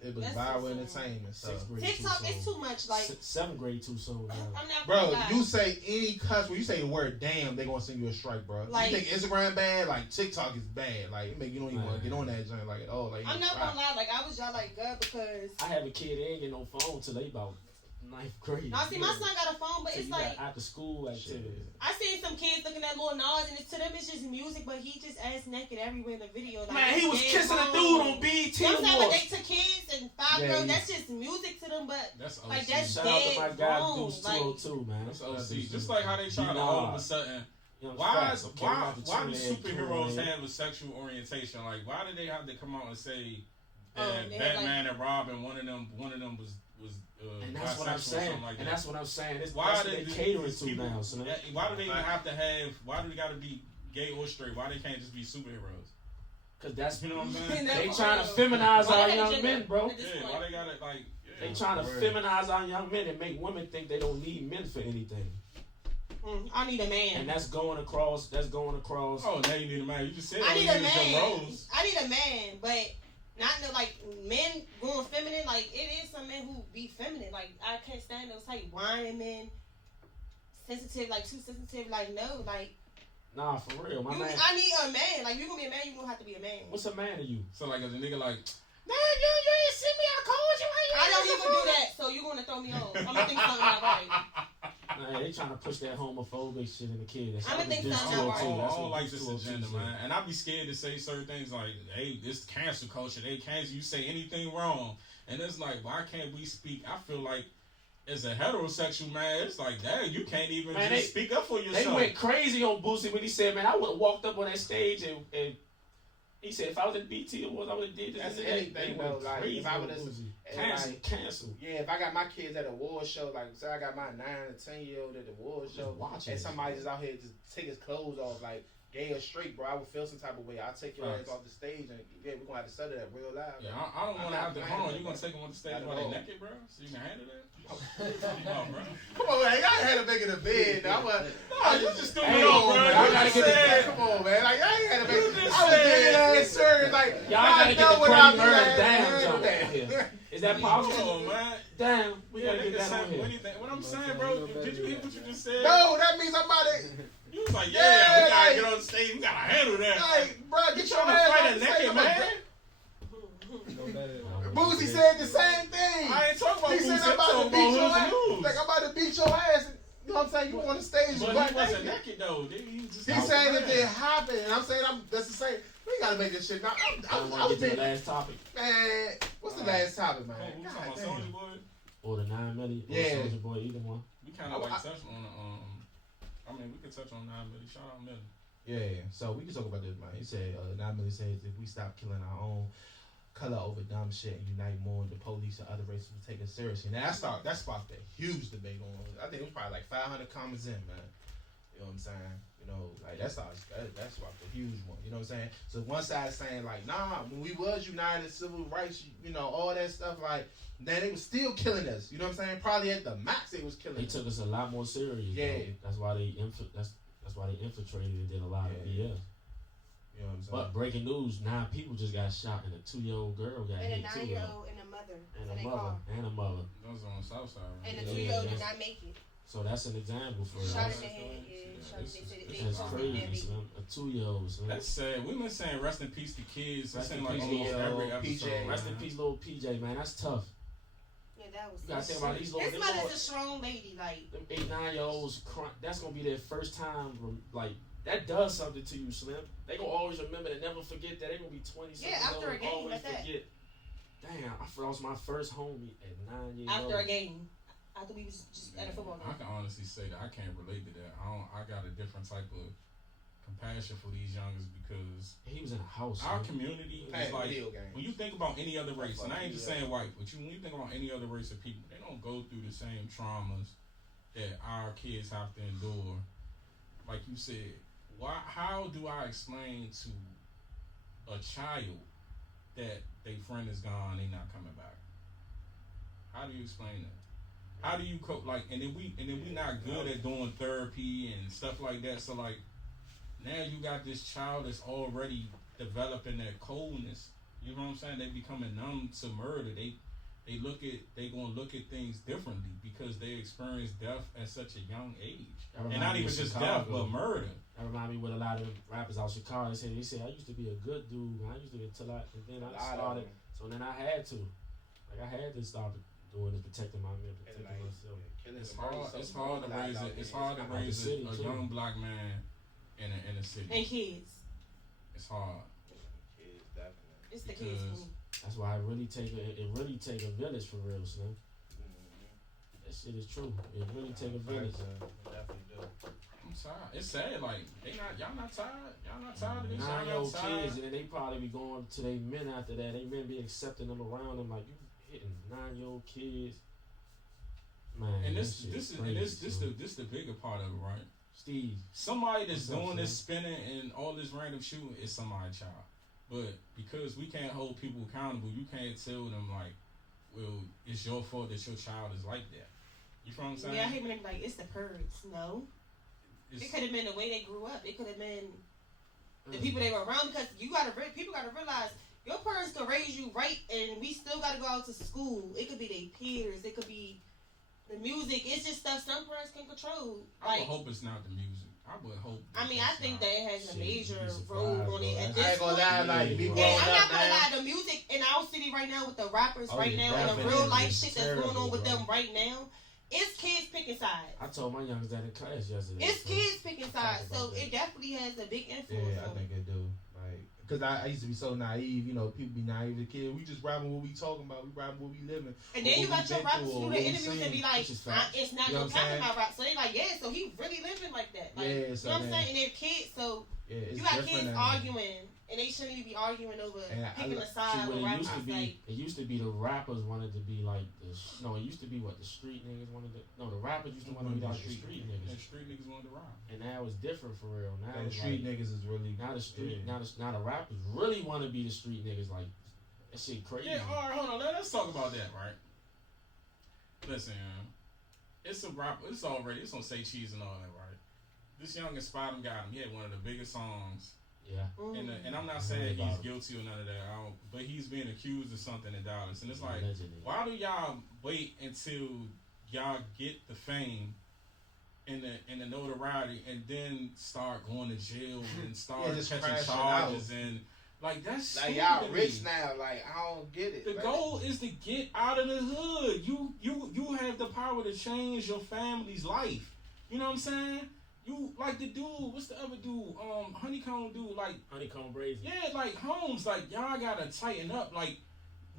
it was viral entertainment. So TikTok is too much. Like 7th grade too soon. I'm not bro, you say any cuss when you say the word damn, they gonna send you a strike, bro. Like, you think Instagram bad? Like TikTok is bad. Like it make you don't even want to get on that joint like at all. Like I'm not gonna lie. Like I was y'all like good because I have a kid. They ain't get no phone till they about 9th grade. Now see, my son got a phone, but it's like after school activities. I seen some kids looking at Lil Nas, and to them it's just music, but he just ass naked everywhere in the video. Like, man, he was kissing a dude on BET. You know what I'm saying? But they to kids and 5 girls, that's just music to them. But that's OC. like that's shout dead out to my guy wrong. Deuce 202, man. That's OC. Just like how they try to all of a sudden. Why do superheroes have a sexual orientation? Like, why did they have to come out and say that Batman and Robin, one of them was and that's what I'm saying. Like and that's what I'm saying. Why do they catering to now? So why do they even have to have? Why do they got to be gay or straight? Why they can't just be superheroes? Because that's, you know what I'm saying. They trying to feminize our young men, bro. Yeah, why they got it like? Yeah, they trying to feminize our young men and make women think they don't need men for anything. I need a man. And that's going across. Oh, now you need a man. You just said I need a man. I need a man, but. Not no like men going feminine. Like it is some men who be feminine. Like I can't stand those type whining men, sensitive, like too sensitive. Like no, like nah, for real, man. I need a man. Like you gonna be a man, you gonna have to be a man. What's a man to you? So like as a nigga like, nah, you ain't see me. I called you. I don't even do that. So you gonna throw me on? I'm gonna think something not right. Nah, they trying to push that homophobic shit in the kid. I'm gonna think something not right. I don't like this agenda, man. And I be scared to say certain things like, hey, this cancel culture. They cancel. You say anything wrong, and it's like, why can't we speak? I feel like as a heterosexual man, it's like that. You can't even Man, just speak up for They yourself. went crazy on Boosie when he said, "Man, I would have walked up on that stage and he said if I was in BT Awards, I would have did this." That's and that. anything, They though. went Like, crazy if I on would've- Boosie. Cancel. Yeah, if I got my kids at a award show, like say I got my 9 or 10-year-old at the award show, watching and it. somebody just out here just take his clothes off, like gay or straight, bro, I would feel some type of way. I'll take your ass off the stage, and yeah, we're gonna have to settle that real loud. Yeah, I don't want to have to. Hold on, you gonna take them on the stage Not at while they all. naked, bro? So you can handle that? No, bro. Come on, man, y'all had to make it a bed. I was, No, you just stupid, Hey, bro. man, You I gotta just get said. Come on, man, like y'all ain't had to make You it. just I was said- dead ass serious, like Y'all gotta get the Freddie Murray damn jump out here. Is that Come possible? on, man. Damn, we Yeah, gotta get niggas that on say here. anything. What I'm saying, bro, did you hear what you just said? No, that means I'm about to. You was like, Yeah, yeah, we gotta like- get on the stage. We gotta handle that. Like, bro, get your trying to ass fight off a the naked stage. I'm man? like, Boosie said the same thing. I ain't talking about He Boosie. said I'm I'm about talking to about beat your Hoodz ass. Newz. Like I'm about to beat your ass. You know what I'm saying? You on the stage, But butt he wasn't naked. naked though. He was just He's saying if it happened, and I'm saying that's the same. We gotta make this shit now. I I want was to get to the being, last topic. man. What's the last topic, man? Oh, we talking about God Soulja damn. Boy? Or the 9 million. Or Yeah. Soulja Boy, either one. We kind of like touched on I mean, we could touch on 9 million. Shout out Millie. Yeah, so we can talk about this, man. He said, 9 million says if we stop killing our own color over dumb shit and unite more, the police and other races will take us seriously. Now that sparked a huge debate on. I think it was probably like 500 comments in, man. You know what I'm saying? You know, like that sparked a huge one. You know what I'm saying? So one side saying like, nah, when we was united, civil rights, you know, all that stuff, like, then they was still killing us. You know what I'm saying? Probably at the max they was killing They us. took us a lot more serious. Yeah. Though. That's why they infiltrated and did a lot of BS. You know what I'm saying? But breaking news: 9 people just got shot, and a 2-year-old girl got And a hit too. 9-year-old and a mother. And in a their mother. car. And a mother. That was on the south side. Right? And the Yeah, 2-year-old did yeah. not make it. So that's an example for Shot us. in the head, yeah. Shot in This the is- head. this They That's is supposed to be crazy, dead. son. A 2-year-old, son. That's sad. We've been saying rest in peace to kids. That's Rest in in like peace, almost every episode. PJ. Rest in man. peace, little PJ, man. That's tough. Yeah, that was. You gotta think about these little. His Them mother's little a strong lady, like. them 8, 9-year-olds. That's gonna be their first time. Like that does something to you, Slim. They gonna always remember and never forget that. They gonna be 20 something. Yeah, after a game always like that. forget. Damn, I lost my first homie at 9 years old. After a game. After we was just at a football I game. can honestly say that I can't relate to that. I got a different type of compassion for these youngers because He was in a house. our man. community Playing is like video games. when you think about any other race, and I ain't just Yeah. saying white, but when you think about any other race of people, they don't go through the same traumas that our kids have to endure. Like you said, how do I explain to a child that their friend is gone, they not coming back? How do you explain that? How do you cope? Like, and then we not good at doing therapy and stuff like that. So like, now you got this child that's already developing that coldness. You know what I'm saying? They becoming numb to murder. They gonna look at things differently because they experience death at such a young age, That and remind not me even of just Chicago. death, but murder. That remind me what a lot of rappers out Chicago they said I used to be a good dude. I used to be until and then I started. So then I had to. Like I had to start doing this, protecting my men, protecting myself. It's hard to raise a city, too. young black man in a city. And kids. It's hard. Kids, definitely. It's the kids for me. That's why it really take a village for real, Slim. That shit is true. It really take a village. Definitely do. I'm tired. It's sad. Like y'all not tired. Y'all not tired of this. Y'all 9-year-old not tired. kids, and they probably be going to their men after that. They men be accepting them around them like you hitting 9-year-old kids. Man, And this the bigger part of it, right? Steve. Somebody that's What's up, doing this son? spinning and all this random shooting is somebody's child. But because we can't hold people accountable, you can't tell them like, well, it's your fault that your child is like that. You feel what I'm saying? Yeah, I hate when they be like, it's the purds. No. It could have been the way they grew up. It could have been the people they were around because people gotta realize your parents could raise you right and we still gotta go out to school. It could be their peers, it could be the music. It's just stuff some parents can control. I Like, would hope it's not the music. I would hope. I mean, I think that it has a Shit, major you'd be surprised, role on it bro. at I this ain't gonna point. lie, like, Yeah, be bro. growing And I'm up not gonna now. lie, the music in our city right now with the rappers Oh, right yeah, now and the definitely. real life It's shit that's going terrible, on with bro. them right now, it's kids picking sides. I told my youngest that in class yesterday. It's so- kids picking sides, about so that. it definitely has a big influence Yeah, I on think it. it do. Like, Because I used to be so naive, you know, people be naive as a kid. We just rapping what we talking about. We rapping what we living. And then you got your rappers do the interviews and be like, it's not no cap in my rap. So they like, yeah, so he really living like that. Like, yeah, so you know what I'm saying? And they're kids, so you got kids arguing. And they shouldn't even be arguing over picking a side with rappers. It used to be the rappers wanted to be like it used to be what the street niggas wanted to. No, the rappers used to want to be like the street niggas. And street niggas wanted to rap. And now it's different for real. Now the street niggas is really now the street now the rappers really want to be the street niggas. Like that shit crazy. Yeah, all right, hold on. Let's talk about that, right? Listen, it's a rap. It's on Say Cheese and all that, right? This young Spider got him. He had one of the biggest songs. Yeah. And I'm not saying he's guilty or none of that, but he's being accused of something in Dallas. And it's like, why do y'all wait until y'all get the fame and the notoriety and then start going to jail and start catching charges and like that's like y'all rich now? Like I don't get it. The goal is to get out of the hood. You have the power to change your family's life. You know what I'm saying? You like the dude, what's the other dude? Honeycomb dude, like Honeycomb Brazy. Yeah, like Holmes, like y'all gotta tighten up. Like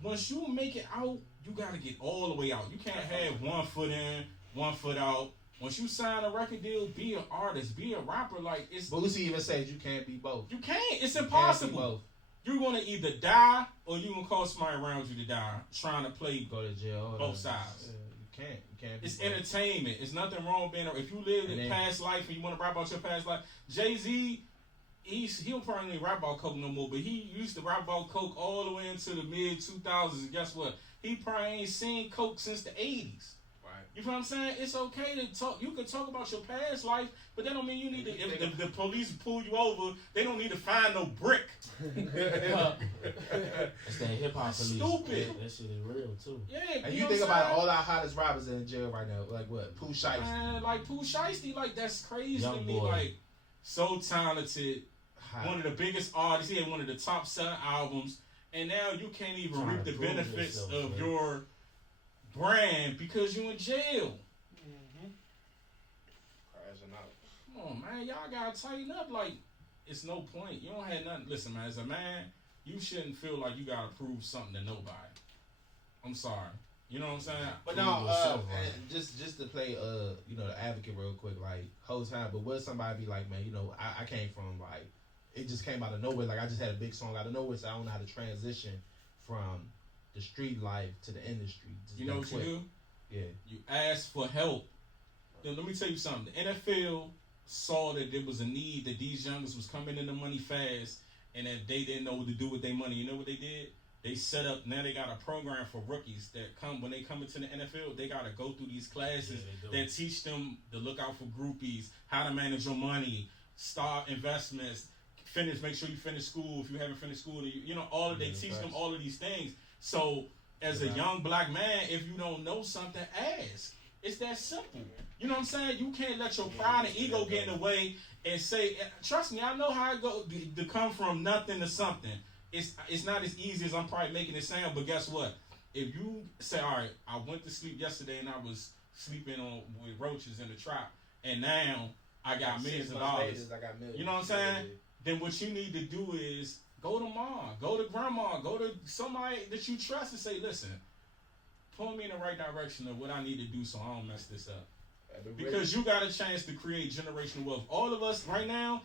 once you make it out, you gotta get all the way out. You can't have 1 foot in, 1 foot out. Once you sign a record deal, be an artist, be a rapper. Like it's. Boosie even says you can't be both. You can't. It's impossible. You're gonna either die or you're gonna cause somebody around you to die trying to play go to jail. Both sides. You can't. It's entertainment. It's nothing wrong being. If you live in past life and you want to rap about your past life, Jay-Z, he'll probably rap about coke no more. But he used to rap about coke all the way into the mid 2000s. And guess what? He probably ain't seen coke since the 80s. Right. You know what I'm saying? It's okay to talk. You can talk about your past life, but that don't mean you need to. If the police pull you over, they don't need to find no brick. It's that hip hop police. Stupid. That shit is real too. Yeah. And you think about all our hottest rappers in jail right now, like what? Pooh Shiesty. Man, like Pooh Shiesty, like that's crazy Young to me. boy. Like so talented, one of the biggest artists. He had one of the top selling albums, and now you can't even reap the benefits of your brand because you in jail. Crashing out. Come on, man, y'all gotta tighten up. Like it's no point. You don't have nothing. Listen, man, as a man, you shouldn't feel like you gotta prove something to nobody. I'm sorry. You know what I'm saying? But no, just to play you know, the advocate real quick, like whole time. But what somebody be like, man, you know, I came from like it just came out of nowhere. Like I just had a big song out of nowhere, so I don't know how to transition from the street life to the industry. Just you know what quick. you do? Yeah. You ask for help. Then let me tell you something. The NFL saw that there was a need, that these youngsters was coming into money fast, and that they didn't know what to do with their money. You know what they did? They set up, now they got a program for rookies that come, when they come into the NFL, they got to go through these classes that teach them to look out for groupies, how to manage your money, start investments, make sure you finish school if you haven't finished school. You know, they teach them all of these things. So as a young black man, if you don't know something, ask. It's that simple. You know what I'm saying? You can't let your pride and ego get in the way and say, trust me, I know how it goes to come from nothing to something. It's not as easy as I'm probably making it sound, but guess what? If you say, all right, I went to sleep yesterday and I was sleeping with roaches in the trap, and now I got millions of dollars. You know what I'm saying? Then what you need to do is go to mom, go to grandma, go to somebody that you trust and say, listen, point me in the right direction of what I need to do so I don't mess this up. Because you got a chance to create generational wealth. All of us right now,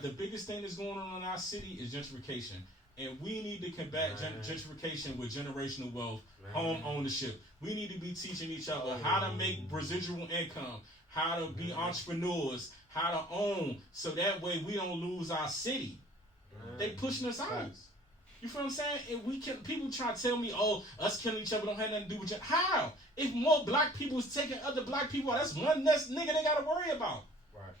the biggest thing that's going on in our city is gentrification. And we need to combat gentrification with generational wealth, home ownership. We need to be teaching each other how to make residual income, how to be entrepreneurs, how to own, so that way we don't lose our city. They pushing us out. You feel what I'm saying? And people try to tell me, oh, us killing each other don't have nothing to do with you. How? If more black people is taking other black people out, that's one less nigga they gotta worry about. Right.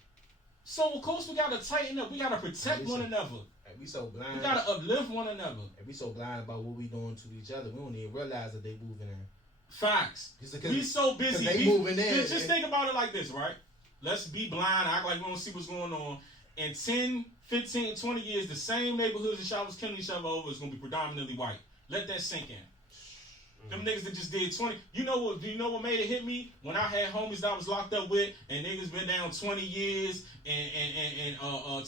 So of course we gotta tighten up. We gotta protect one another. We so blind. We gotta uplift one another. And we so blind about what we doing to each other, we don't even realize that they moving in. Facts. We so busy. They moving in. Just think about it like this, right? Let's be blind, act like we don't see what's going on. In 10, 15, 20 years, the same neighborhoods that y'all was killing each other over is going to be predominantly white. Let that sink in. them niggas that just did 20. You know what? Do you know what made it hit me? When I had homies that I was locked up with, and niggas been down 20 years and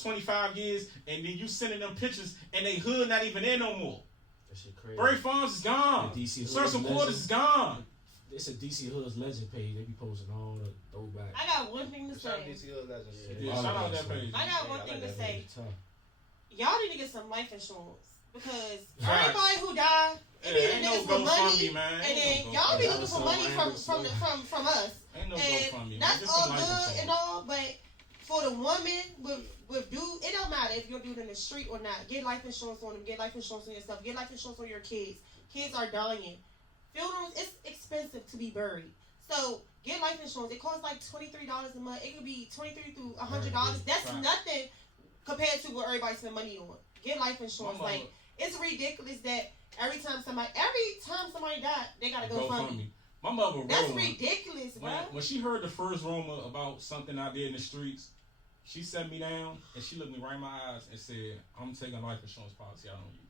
25 years, and then you sending them pictures, and they hood not even there no more. That shit crazy. Prairie Farms is gone. DC Social Quarters is gone. It's a DC Hoodz legend page. They be posting all the throwback. I got one thing to Shout out say. DC Hood Legends. Yeah, shout out that page. I got one thing to say. Y'all need to get some life insurance because Facts. everybody who died, Yeah, they ain't be no looking for money, GoFundMe, man. and then Ain't no y'all be GoFundMe. looking for money from us. Ain't no And GoFundMe, man. that's Get all some life good insurance. and all, but for the woman with dude, it don't matter if you're dude in the street or not. Get life insurance on them. Get life insurance on yourself. Get life insurance on your kids. Kids are dying. Funerals, it's expensive to be buried. So get life insurance. It costs like $23 a month. It could be $23 to $100. That's Right. nothing compared to what everybody spend money on. Get life insurance. My mama- Like it's ridiculous that every time somebody die, they gotta go fund me. My mother That's rolled. ridiculous, bro. When she heard the first rumor about something I did in the streets, she sat me down and she looked me right in my eyes and said, "I'm taking a life insurance policy out on you."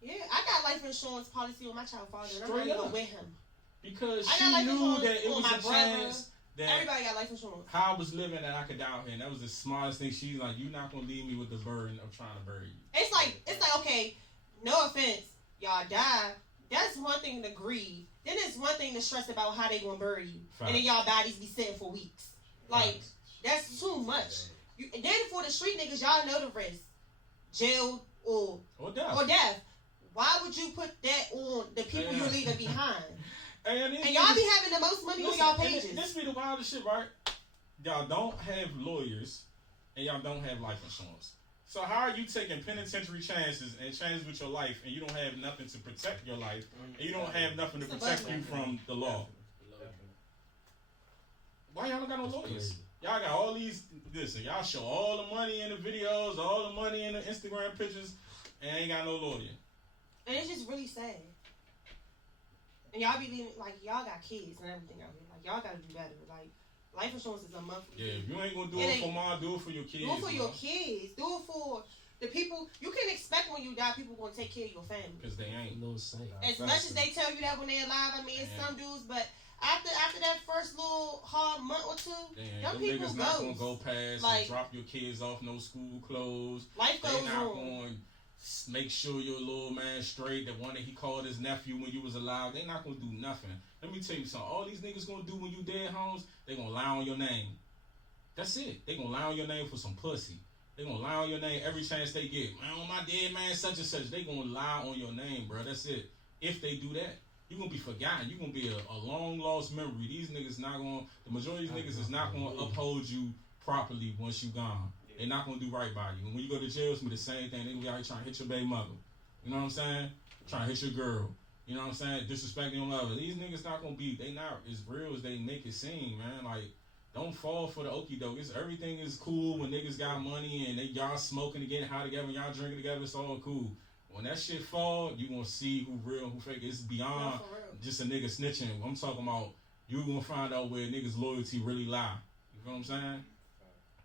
Yeah, I got life insurance policy on my child father. And I'm not Straight even up. with him. Because I she got life knew insurance that it on was my a brother. chance that Everybody got life insurance. how I was living that I could die out here. And that was the smartest thing. She's like, "You're not gonna leave me with the burden of trying to bury you." It's like okay, no offense, y'all die. That's one thing to grieve. Then it's one thing to stress about how they gonna bury you, Facts. and then y'all bodies be sitting for weeks. Like Facts. that's too much. And then for the street niggas, y'all know the risk: jail or Or death. death. Why would you put that on the people you're leaving behind? And And y'all be having the most money on y'all pages. This be the wildest shit, right? Y'all don't have lawyers and y'all don't have life insurance. So how are you taking penitentiary chances and chances with your life and you don't have nothing to protect your life and you don't have nothing to protect you from the law? Why y'all don't got no lawyers? Y'all got all these, listen, y'all show all the money in the videos, all the money in the Instagram pictures, and ain't got no lawyer. And it's just really sad. And y'all be leaving, like, y'all got kids and everything out here. Like, y'all gotta do better. Like, life insurance is a monthly. Yeah, if you ain't gonna do it for mom, do it for your kids. Do it for your bro. kids. Do it for the people. You can expect when you die, people gonna take care of your family. Cause they ain't. No saying. As much as they tell you that when they're alive, I mean, it's Yeah. some dudes, but after that first little hard month or two, them Them people niggas not goes. gonna go past Like, and drop your kids off no school clothes. Life They goes not on. going make sure your little man straight. The one that he called his nephew when you was alive. They not gonna do nothing. Let me tell you something. All these niggas gonna do when you dead, homes, they gonna lie on your name. That's it. They gonna lie on your name for some pussy. They gonna lie on your name every chance they get. Man, on my dead man, such and such. They gonna lie on your name, bro. That's it. If they do that, you gonna be forgotten. You gonna be a long lost memory. These niggas not gonna. The majority of these niggas is not gonna uphold you properly once you gone. They're not gonna do right by you. And when you go to jail, it's gonna be the same thing. They gonna be out here trying to hit your baby mother. You know what I'm saying? Trying to hit your girl. You know what I'm saying? Disrespecting your mother. These niggas not gonna be. They not as real as they make it seem, man. Like, don't fall for the okie doke. Everything is cool when niggas got money and y'all smoking and getting high together and y'all drinking together. It's all cool. When that shit fall, you gonna see who real and who fake. It's beyond just a nigga snitching. I'm talking about you gonna find out where niggas' loyalty really lie. You feel what I'm saying?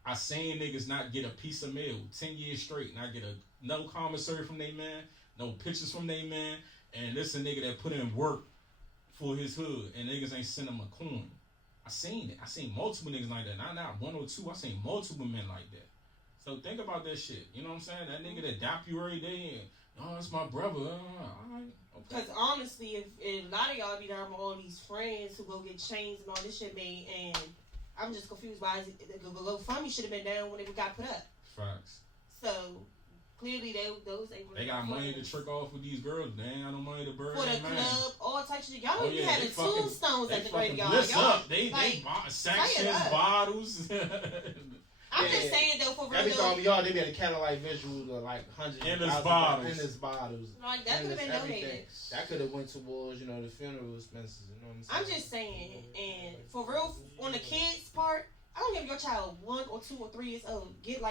I seen niggas not get a piece of mail 10 years straight, not get no commissary from they man, no pictures from they man, and this a nigga that put in work for his hood, and niggas ain't send him a coin. I seen it. I seen multiple niggas like that. Not one or two. I seen multiple men like that. So think about that shit. You know what I'm saying? That nigga that dap you every day and, oh, that's my brother. All right. Okay. Because honestly, if a lot of y'all be down with all these friends who go get chains and all this shit made, and I'm just confused why the GoFundMe should have been down when it got put up. Facts. So clearly those ain't. They got money to trick off with these girls. They ain't got no money to bury for the their man. club, all types of shit. Y'all Oh, don't be yeah, having they fucking- tombstones at the graveyard. List Y'all, up. They like, bought sections, up. bottles. I'm Yeah. just saying though, for That be real, throwing me off. They be at a candlelight visual of like hundreds Endless of bottles. endless bottles. like that could have been Everything. donated. That could have went towards, the funeral expenses. You know what I'm saying? I'm just saying, and for real, on the kids' part, I don't give your child 1 or 2 or 3 years old. Get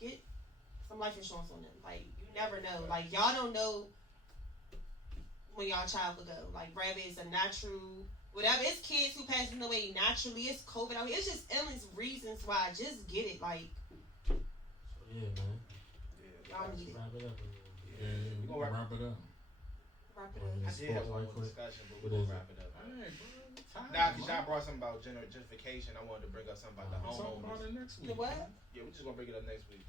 get some life insurance on them. Like you never know. Like y'all don't know when y'all child will go. Like whether it's a natural, whatever. It's kids who passing away naturally. It's COVID out here. It's just endless reasons why. Just get it. Like Yeah, man. y'all need it. Wrap it up. Yeah, we gonna wrap it up. Wrap it Yeah. up. I did have one more discussion, but What is it? Wrap it up. Alright, bro. Nah, cause y'all brought something about gentrification. I wanted to bring up something about the We'll talk about homeowners. it next week. The what? Yeah, we're just gonna bring it up next week.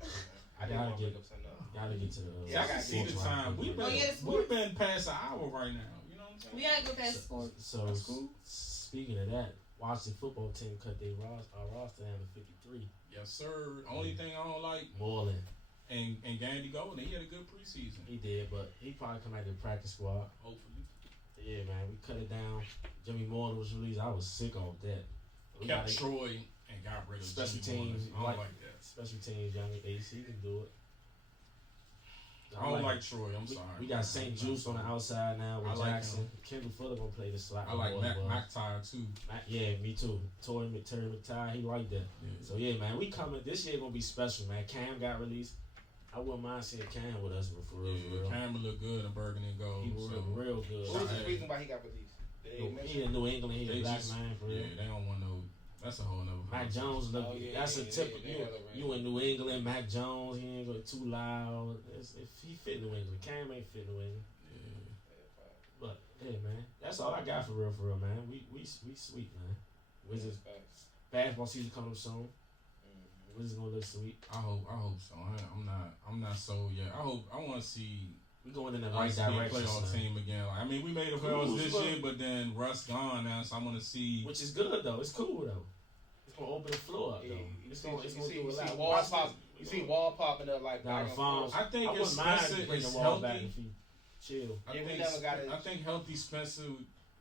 I Gotta didn't want to get- bring up something else. Gotta get to the. Yeah, I I can got see the sports time. line. We've been, Oh, yeah, the we've sports. been past an hour right now. You know what I'm saying? We gotta go past sports. So That's cool. speaking of that, Washington football team cut their roster down to 53. Yes, sir. Only thing I don't like, Moreland, and Gandy Golden, he had a good preseason. he did, but he probably come out of the practice squad. Hopefully. Yeah, man, we cut it down. Jimmy Moreland was released. I was sick off that. We Kept gotta- Troy and got rid of Special Jimmy teams, Wallace. I don't like- like that. Special teams, young ace, he can do it. I don't like Troy. I'm sorry. We got St. Juice on the outside now with I like Jackson. him. Kendall Fuller gonna play the slot. I like Moreland was. McTire too. Yeah, me too. Terry McTire, he like that. Yeah. So yeah, man, we coming. This year gonna be special, man. Cam got released. I wouldn't mind seeing Cam with us, but for real, for real. Cameron look good in burgundy and gold. He was so. real good. What was the Hey. reason why he got released? Did they mention? He in New England. He They a black just- man for real. Yeah, they don't want no. That's a whole nother. Mac Jones, look, Oh, yeah, that's a yeah, tip. yeah, You in New England, Mac Jones, he ain't go too loud. If he fit New England, Cam ain't fit New England. Yeah. But yeah, man, that's all I got for real, man. We sweet, man. Wizards basketball season coming up soon. Wizards gonna look sweet. I hope so. I'm not sold yet. I want to see We going in the us right be a direction, playoff man. team again. Like, I mean, we made the Cool, playoffs this but- year, but then Russ gone now, so I want to see. Which is good though. It's cool though. It's gonna open the floor up though. It's gonna do a lot. Wall pop. You see wall popping up like Down back the and farms. forth. I think I if wouldn't mind Spencer bringing is the wall back healthy, if he chill. I Yeah, we think never got it. I think healthy Spencer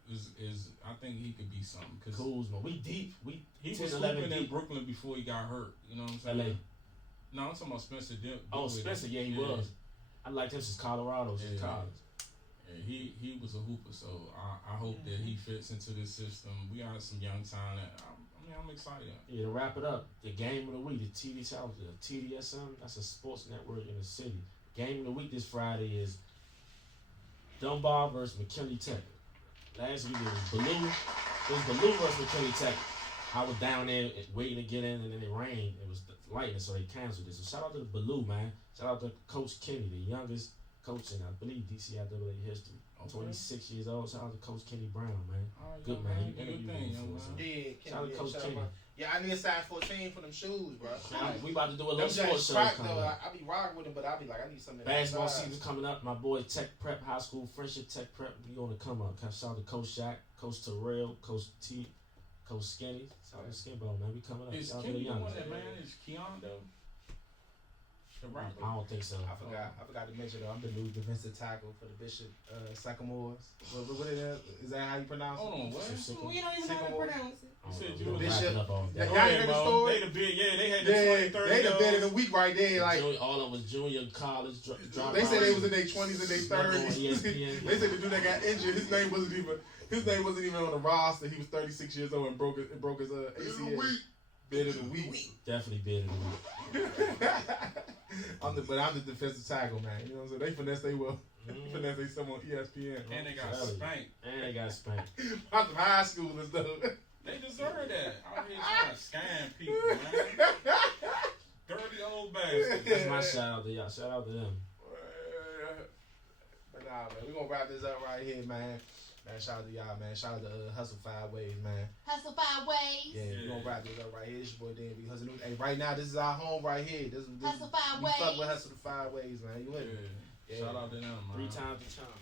is I think he could be something because Kuzma, we deep. We he 10, was 11 hooping in deep. Brooklyn before he got hurt. You know what I'm saying? LA. No, I'm talking about Spencer. Oh, Spencer, yeah, he was. I liked him since Colorado, since Yeah. college. Yeah, he was a hooper, so I hope that he fits into this system. We got some young talent. I'm excited. Yeah, to wrap it up, the game of the week, the TDSM, that's a sports network in the city. Game of the week this Friday is Dunbar versus McKinley Tech. Last week it was Baloo. It was Baloo versus McKinley Tech. I was down there waiting to get in, and then it rained. It was lightning, so they canceled it. So shout out to the Baloo, man. Shout out to Coach Kenny, the youngest coach in, I believe, DCIAA history. Okay. 26 years old. Shout out to Coach Kenny Brown, man. All right, Good young man. You Do your interviewed thing, him young before, man. Yeah, Shout out to Coach shout Kenny. out. Yeah, I need a size 14 for them shoes, bro. Now, we about to do a Them little sports Jacks show crack coming though. up. I be rocking with them, but I be like, I need something. Basketball size. season coming up. My boy Tech Prep High School, Friendship Tech Prep, we on the come up. Shout out to Coach Shaq, Coach Terrell, Coach T, Coach Skinny. Shout out to Skinball, man. We coming up. Is Shout out to the Kenny the young. one that managed Keon though? The rapper. I don't think so. I forgot to mention though. I'm the new defensive tackle for the Bishop Sycamores. What is that how you pronounce Hold it? on, what? We don't even know how to pronounce it. I don't said know. you We was wrapping Bishop. up all Yeah, day. Go y'all ahead, heard the bro. story? They the bid, yeah, they had the Yeah, 20, 30 they the bed of the yards. week right there. Like All of them was junior college. Drop they said they was in their 20s and their Remember on 30s. ESPN? They said the dude that got injured, his name wasn't even on the roster. He was 36 years old and broke his ACL. Bid of the week. Definitely bid of the week. I'm the defensive tackle, man. You know what I'm saying? They finesse they will. Finesse they some on ESPN. And they got Tell you. spanked. And they got spanked. I'm some high schoolers though. They deserve that. Out here trying to scam people, man. Dirty old bastards. That's my shout out to y'all. Shout out to them. But nah, man, we gonna wrap this up right here, man. Man, shout out to y'all, man. Shout out to Hustle 5 Ways, man. Hustle 5 Ways. Yeah, we gonna wrap this up right here. It's your boy Dan B. Hustle Newz. Hey, right now, this is our home right here. This Hustle 5 we fuck Ways. with Hustle 5 Ways, man. You with me? Yeah. Shout out to them, man. 3 times the time.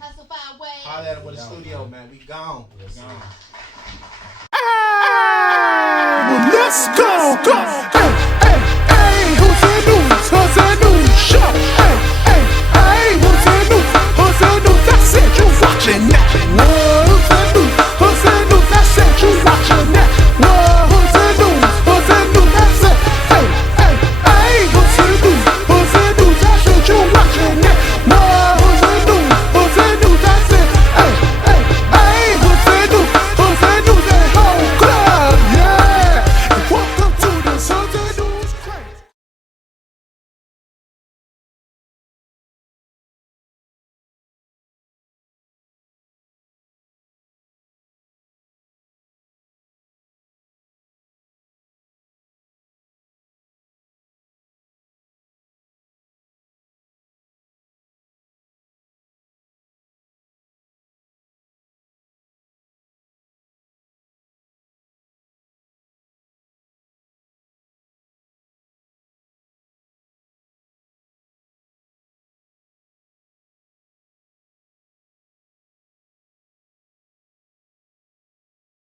Hustle 5 Ways. Holler at him with the studio, man. We gone. Yes, sir. Gone. Well, let's go, go. Hey, hey, hey, who's the news? Who's the news? Show. Hey, hey, hey, who's the news? Who's the news? That's it. You're watching that.